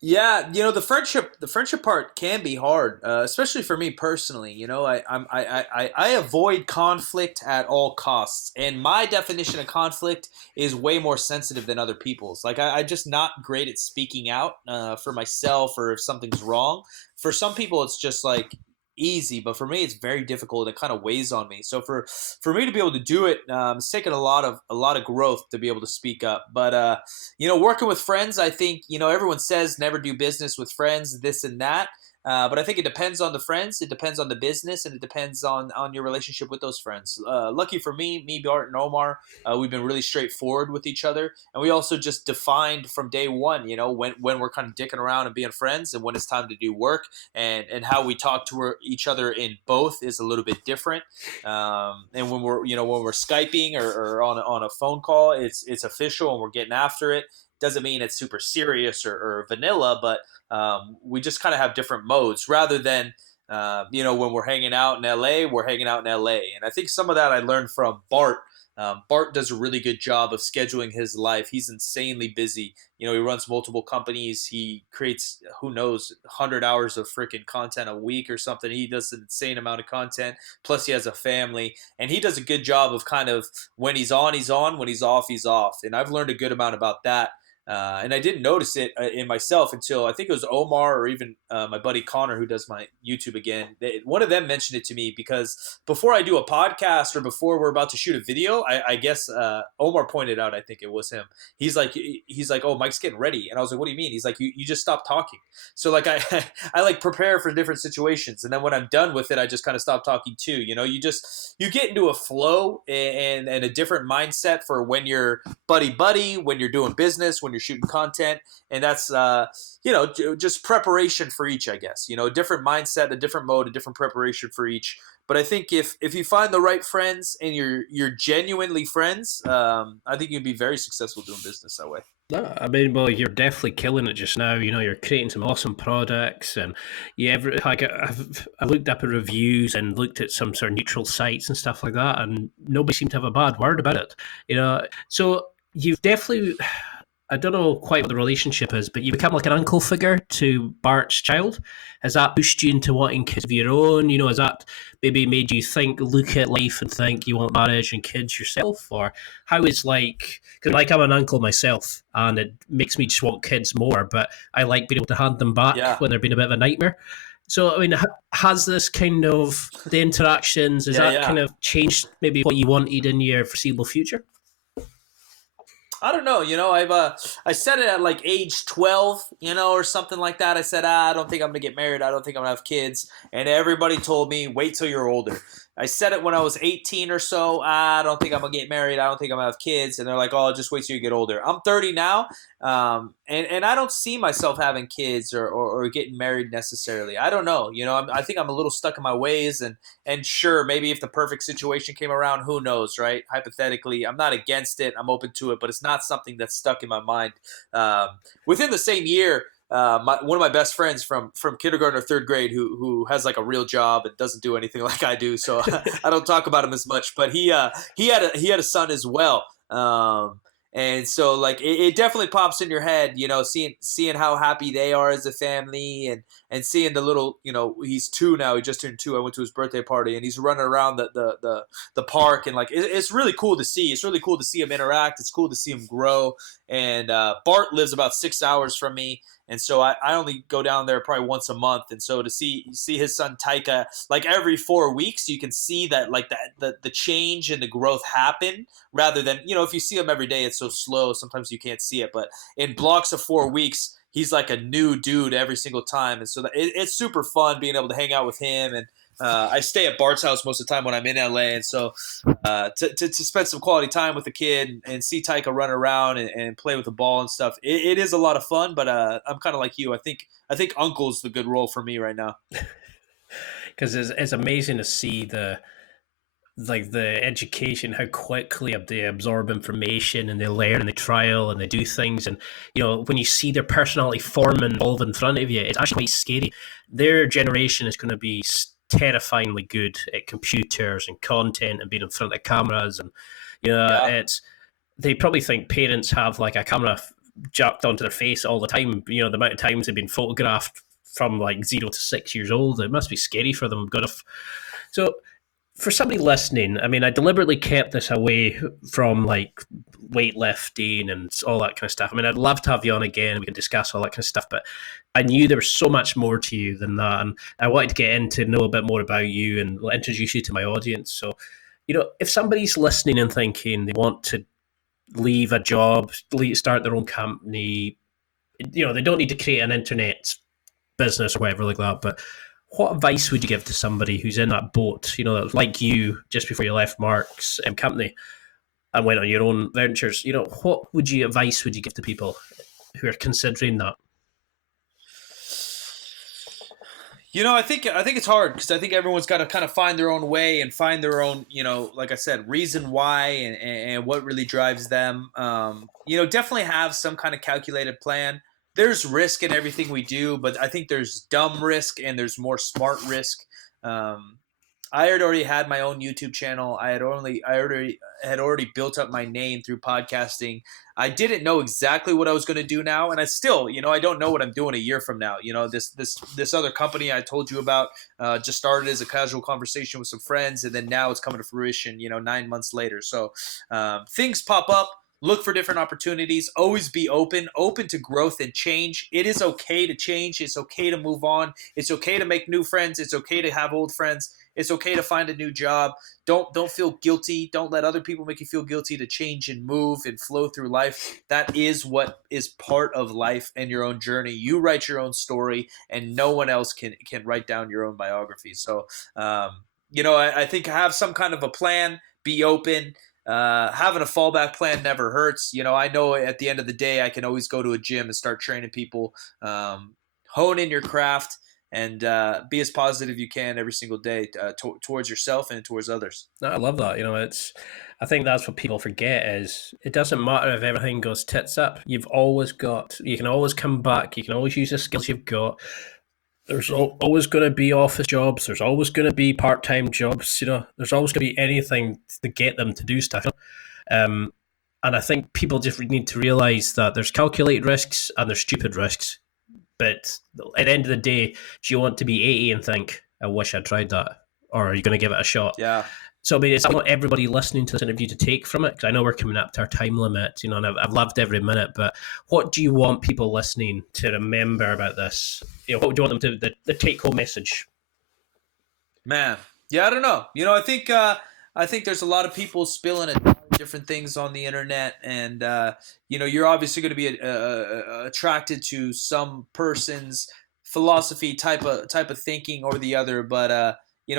Yeah, the friendship part can be hard, especially for me personally. I avoid conflict at all costs, and my definition of conflict is way more sensitive than other people's. Like I'm just not great at speaking out for myself, or if something's wrong. For some people, it's just like easy, but for me, it's very difficult. It kind of weighs on me. So for me to be able to do it, it's taken a lot of growth to be able to speak up. But working with friends, I think, everyone says never do business with friends, this and that. But I think it depends on the friends, it depends on the business, and it depends on your relationship with those friends. Lucky for me, Bart, and Omar, we've been really straightforward with each other. And we also just defined from day one, when we're kind of dicking around and being friends and when it's time to do work, and how we talk to each other in both is a little bit different. And when we're Skyping or on a phone call, it's official and we're getting after it. Doesn't mean it's super serious or vanilla, but we just kind of have different modes rather than, when we're hanging out in LA, we're hanging out in LA. And I think some of that I learned from Bart. Bart does a really good job of scheduling his life. He's insanely busy. You know, he runs multiple companies. He creates, who knows, 100 hours of freaking content a week or something. He does an insane amount of content. Plus, he has a family. And he does a good job of kind of, when he's on, he's on. When he's off, he's off. And I've learned a good amount about that. And I didn't notice it in myself until I think it was Omar or even my buddy Connor, who does my YouTube again. One of them mentioned it to me because before I do a podcast or before we're about to shoot a video, I guess Omar pointed out, I think it was him. He's like, oh, Mike's getting ready. And I was like, what do you mean? He's like, you just stop talking. So like I like prepare for different situations. And then when I'm done with it, I just kind of stop talking too. You know, you get into a flow and a different mindset for when you're buddy, when you're doing business, when you're shooting content. And that's, just preparation for each, I guess, a different mindset, a different mode, a different preparation for each. But I think if you find the right friends and you're genuinely friends, I think you'd be very successful doing business that way. No, I mean, well, you're definitely killing it just now. You're creating some awesome products, and I've looked up at reviews and looked at some sort of neutral sites and stuff like that, and nobody seemed to have a bad word about it. So you've definitely, I don't know quite what the relationship is, but you become like an uncle figure to Bart's child. Has that pushed you into wanting kids of your own? Has that maybe made you look at life and think you want marriage and kids yourself? Or how is because I'm an uncle myself and it makes me just want kids more, but I like being able to hand them back when they're being a bit of a nightmare. So, I mean, has this kind of, the interactions, kind of changed maybe what you wanted in your foreseeable future? I don't know. I said it at like age 12, or something like that. I said, I don't think I'm going to get married. I don't think I'm going to have kids. And everybody told me, wait till you're older. I said it when I was 18 or so. I don't think I'm going to get married. I don't think I'm going to have kids. And they're like, oh, just wait till you get older. I'm 30 now. And I don't see myself having kids or getting married necessarily. I don't know. I think I'm a little stuck in my ways. And sure, maybe if the perfect situation came around, who knows, right? Hypothetically, I'm not against it. I'm open to it. But it's not something that's stuck in my mind. Within the same year, one of my best friends from kindergarten or third grade who has like a real job and doesn't do anything like I do, so I don't talk about him as much. But he had a son as well, and so like it definitely pops in your head, seeing how happy they are as a family, and seeing the little, he's 2 now. He just turned 2. I went to his birthday party and he's running around the park, and like it's really cool to see. It's really cool to see him interact. It's cool to see him grow. And Bart lives about 6 hours from me. And so I only go down there probably once a month. And so to see his son Taika, like every 4 weeks, you can see that like the change and the growth happen, rather than, if you see him every day, it's so slow. Sometimes you can't see it. But in blocks of 4 weeks, he's like a new dude every single time. And so it's super fun being able to hang out with him. And I stay at Bart's house most of the time when I'm in LA, and so to spend some quality time with the kid and see Taika run around and play with the ball and stuff, it is a lot of fun. But I'm kind of like you. I think uncle's the good role for me right now. Because it's amazing to see the education, how quickly they absorb information and they learn and they trial and they do things. And, when you see their personality form and evolve in front of you, it's actually quite scary. Their generation is going to be terrifyingly good at computers and content and being in front of cameras. And, they probably think parents have like a camera jacked onto their face all the time. The amount of times they've been photographed from like 0 to 6 years old. It must be scary for them. So, for somebody listening, I mean, I deliberately kept this away from like weightlifting and all that kind of stuff. I mean, I'd love to have you on again. We can discuss all that kind of stuff, but I knew there was so much more to you than that. And I wanted to get in to know a bit more about you and introduce you to my audience. So, if somebody's listening and thinking they want to leave a job, start their own company, they don't need to create an internet business or whatever like that, but what advice would you give to somebody who's in that boat, like you, just before you left Mark's company and went on your own ventures? What advice would you give to people who are considering that? I think it's hard because I think everyone's got to kind of find their own way and find their own, like I said, reason why and what really drives them. Definitely have some kind of calculated plan. There's risk in everything we do, but I think there's dumb risk and there's more smart risk. I had already had my own YouTube channel. I had already built up my name through podcasting. I didn't know exactly what I was going to do now, and I still, I don't know what I'm doing a year from now. This other company I told you about just started as a casual conversation with some friends, and then now it's coming to fruition. 9 months later. So things pop up. Look for different opportunities. Always be open to growth and change. It is okay to change. It's okay to move on. It's okay to make new friends. It's okay to have old friends. It's okay to find a new job. Don't feel guilty. Don't let other people make you feel guilty to change and move and flow through life. That is what is part of life and your own journey. You write your own story, and no one else can write down your own biography. So, I think have some kind of a plan. Be open. Having a fallback plan never hurts. I know at the end of the day, I can always go to a gym and start training people. Hone in your craft and be as positive you can every single day towards yourself and towards others. No, I love that. I think that's what people forget is it doesn't matter if everything goes tits up. You can always come back. You can always use the skills you've got. There's always going to be office jobs. There's always going to be part-time jobs. There's always going to be anything to get them to do stuff. And I think people just need to realize that there's calculated risks and there's stupid risks. But at the end of the day, do you want to be 80 and think, I wish I'd tried that? Or are you going to give it a shot? Yeah. So, it's not everybody listening to this interview to take from it, because I know we're coming up to our time limit, and I've loved every minute, but what do you want people listening to remember about this? What do you want them to, the take-home message? Man, yeah, I don't know. I think there's a lot of people spilling different things on the internet, and you're obviously going to be attracted to some person's philosophy type of thinking or the other, but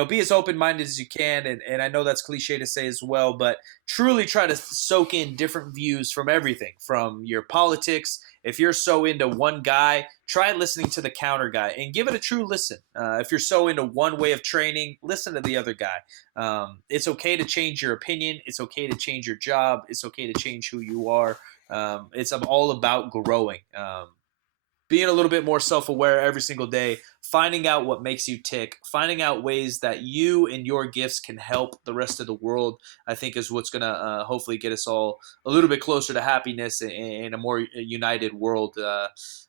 be as open-minded as you can, and I know that's cliche to say as well, but truly try to soak in different views from everything, from your politics. If you're so into one guy, try listening to the counter guy and give it a true listen. If you're so into one way of training, listen to the other guy. It's okay to change your opinion. It's okay to change your job. It's okay to change who you are. It's all about growing. Being a little bit more self-aware every single day, finding out what makes you tick, finding out ways that you and your gifts can help the rest of the world, I think is what's going to hopefully get us all a little bit closer to happiness in a more united world.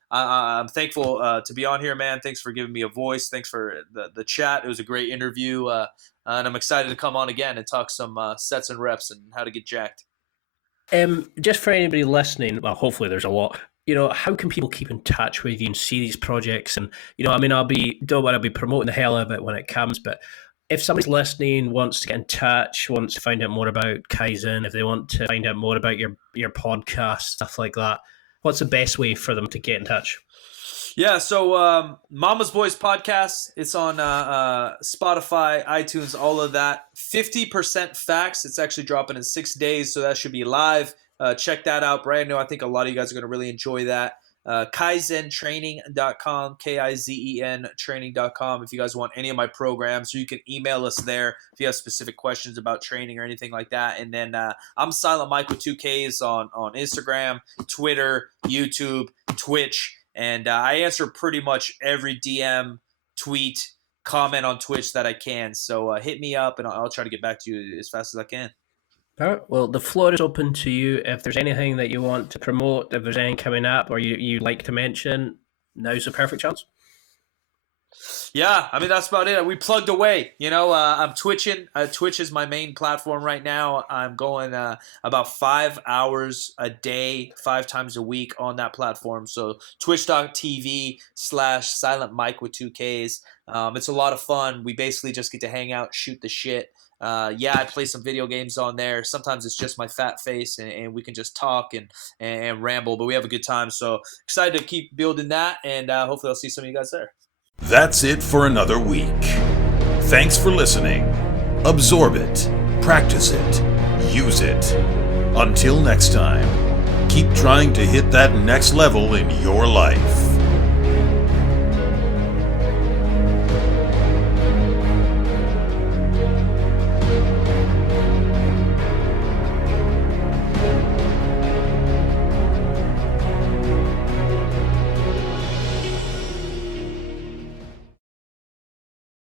I'm thankful to be on here, man. Thanks for giving me a voice. Thanks for the chat. It was a great interview, and I'm excited to come on again and talk some sets and reps and how to get jacked. Just for anybody listening, well, hopefully there's a lot. How can people keep in touch with you and see these projects? And, I'll be promoting the hell out of it when it comes, but if somebody's listening, wants to get in touch, wants to find out more about Kaizen, if they want to find out more about your podcast, stuff like that, what's the best way for them to get in touch? Yeah, so Mama's Boys Podcast, it's on Spotify, iTunes, all of that. 50% Facts, it's actually dropping in 6 days, so that should be live. Check that out, brand new. I think a lot of you guys are going to really enjoy that. KaizenTraining.com, KIZEN training.com. If you guys want any of my programs, or you can email us there if you have specific questions about training or anything like that. And then I'm Silent Mikke with 2Ks on Instagram, Twitter, YouTube, Twitch. And I answer pretty much every DM, tweet, comment on Twitch that I can. So hit me up, and I'll try to get back to you as fast as I can. All right. Well, the floor is open to you. If there's anything that you want to promote, if there's anything coming up or you'd like to mention, now's the perfect chance. Yeah, that's about it. We plugged away. I'm twitching. Twitch is my main platform right now. I'm going about 5 hours a day, 5 times a week on that platform. So twitch.tv/Silent Mikke with 2Ks. It's a lot of fun. We basically just get to hang out, shoot the shit. I play some video games on there. Sometimes it's just my fat face, and we can just talk and ramble, but we have a good time. So excited to keep building that, and hopefully I'll see some of you guys there. That's it for another week. Thanks for listening. Absorb it, practice it, use it. Until next time, keep trying to hit that next level in your life.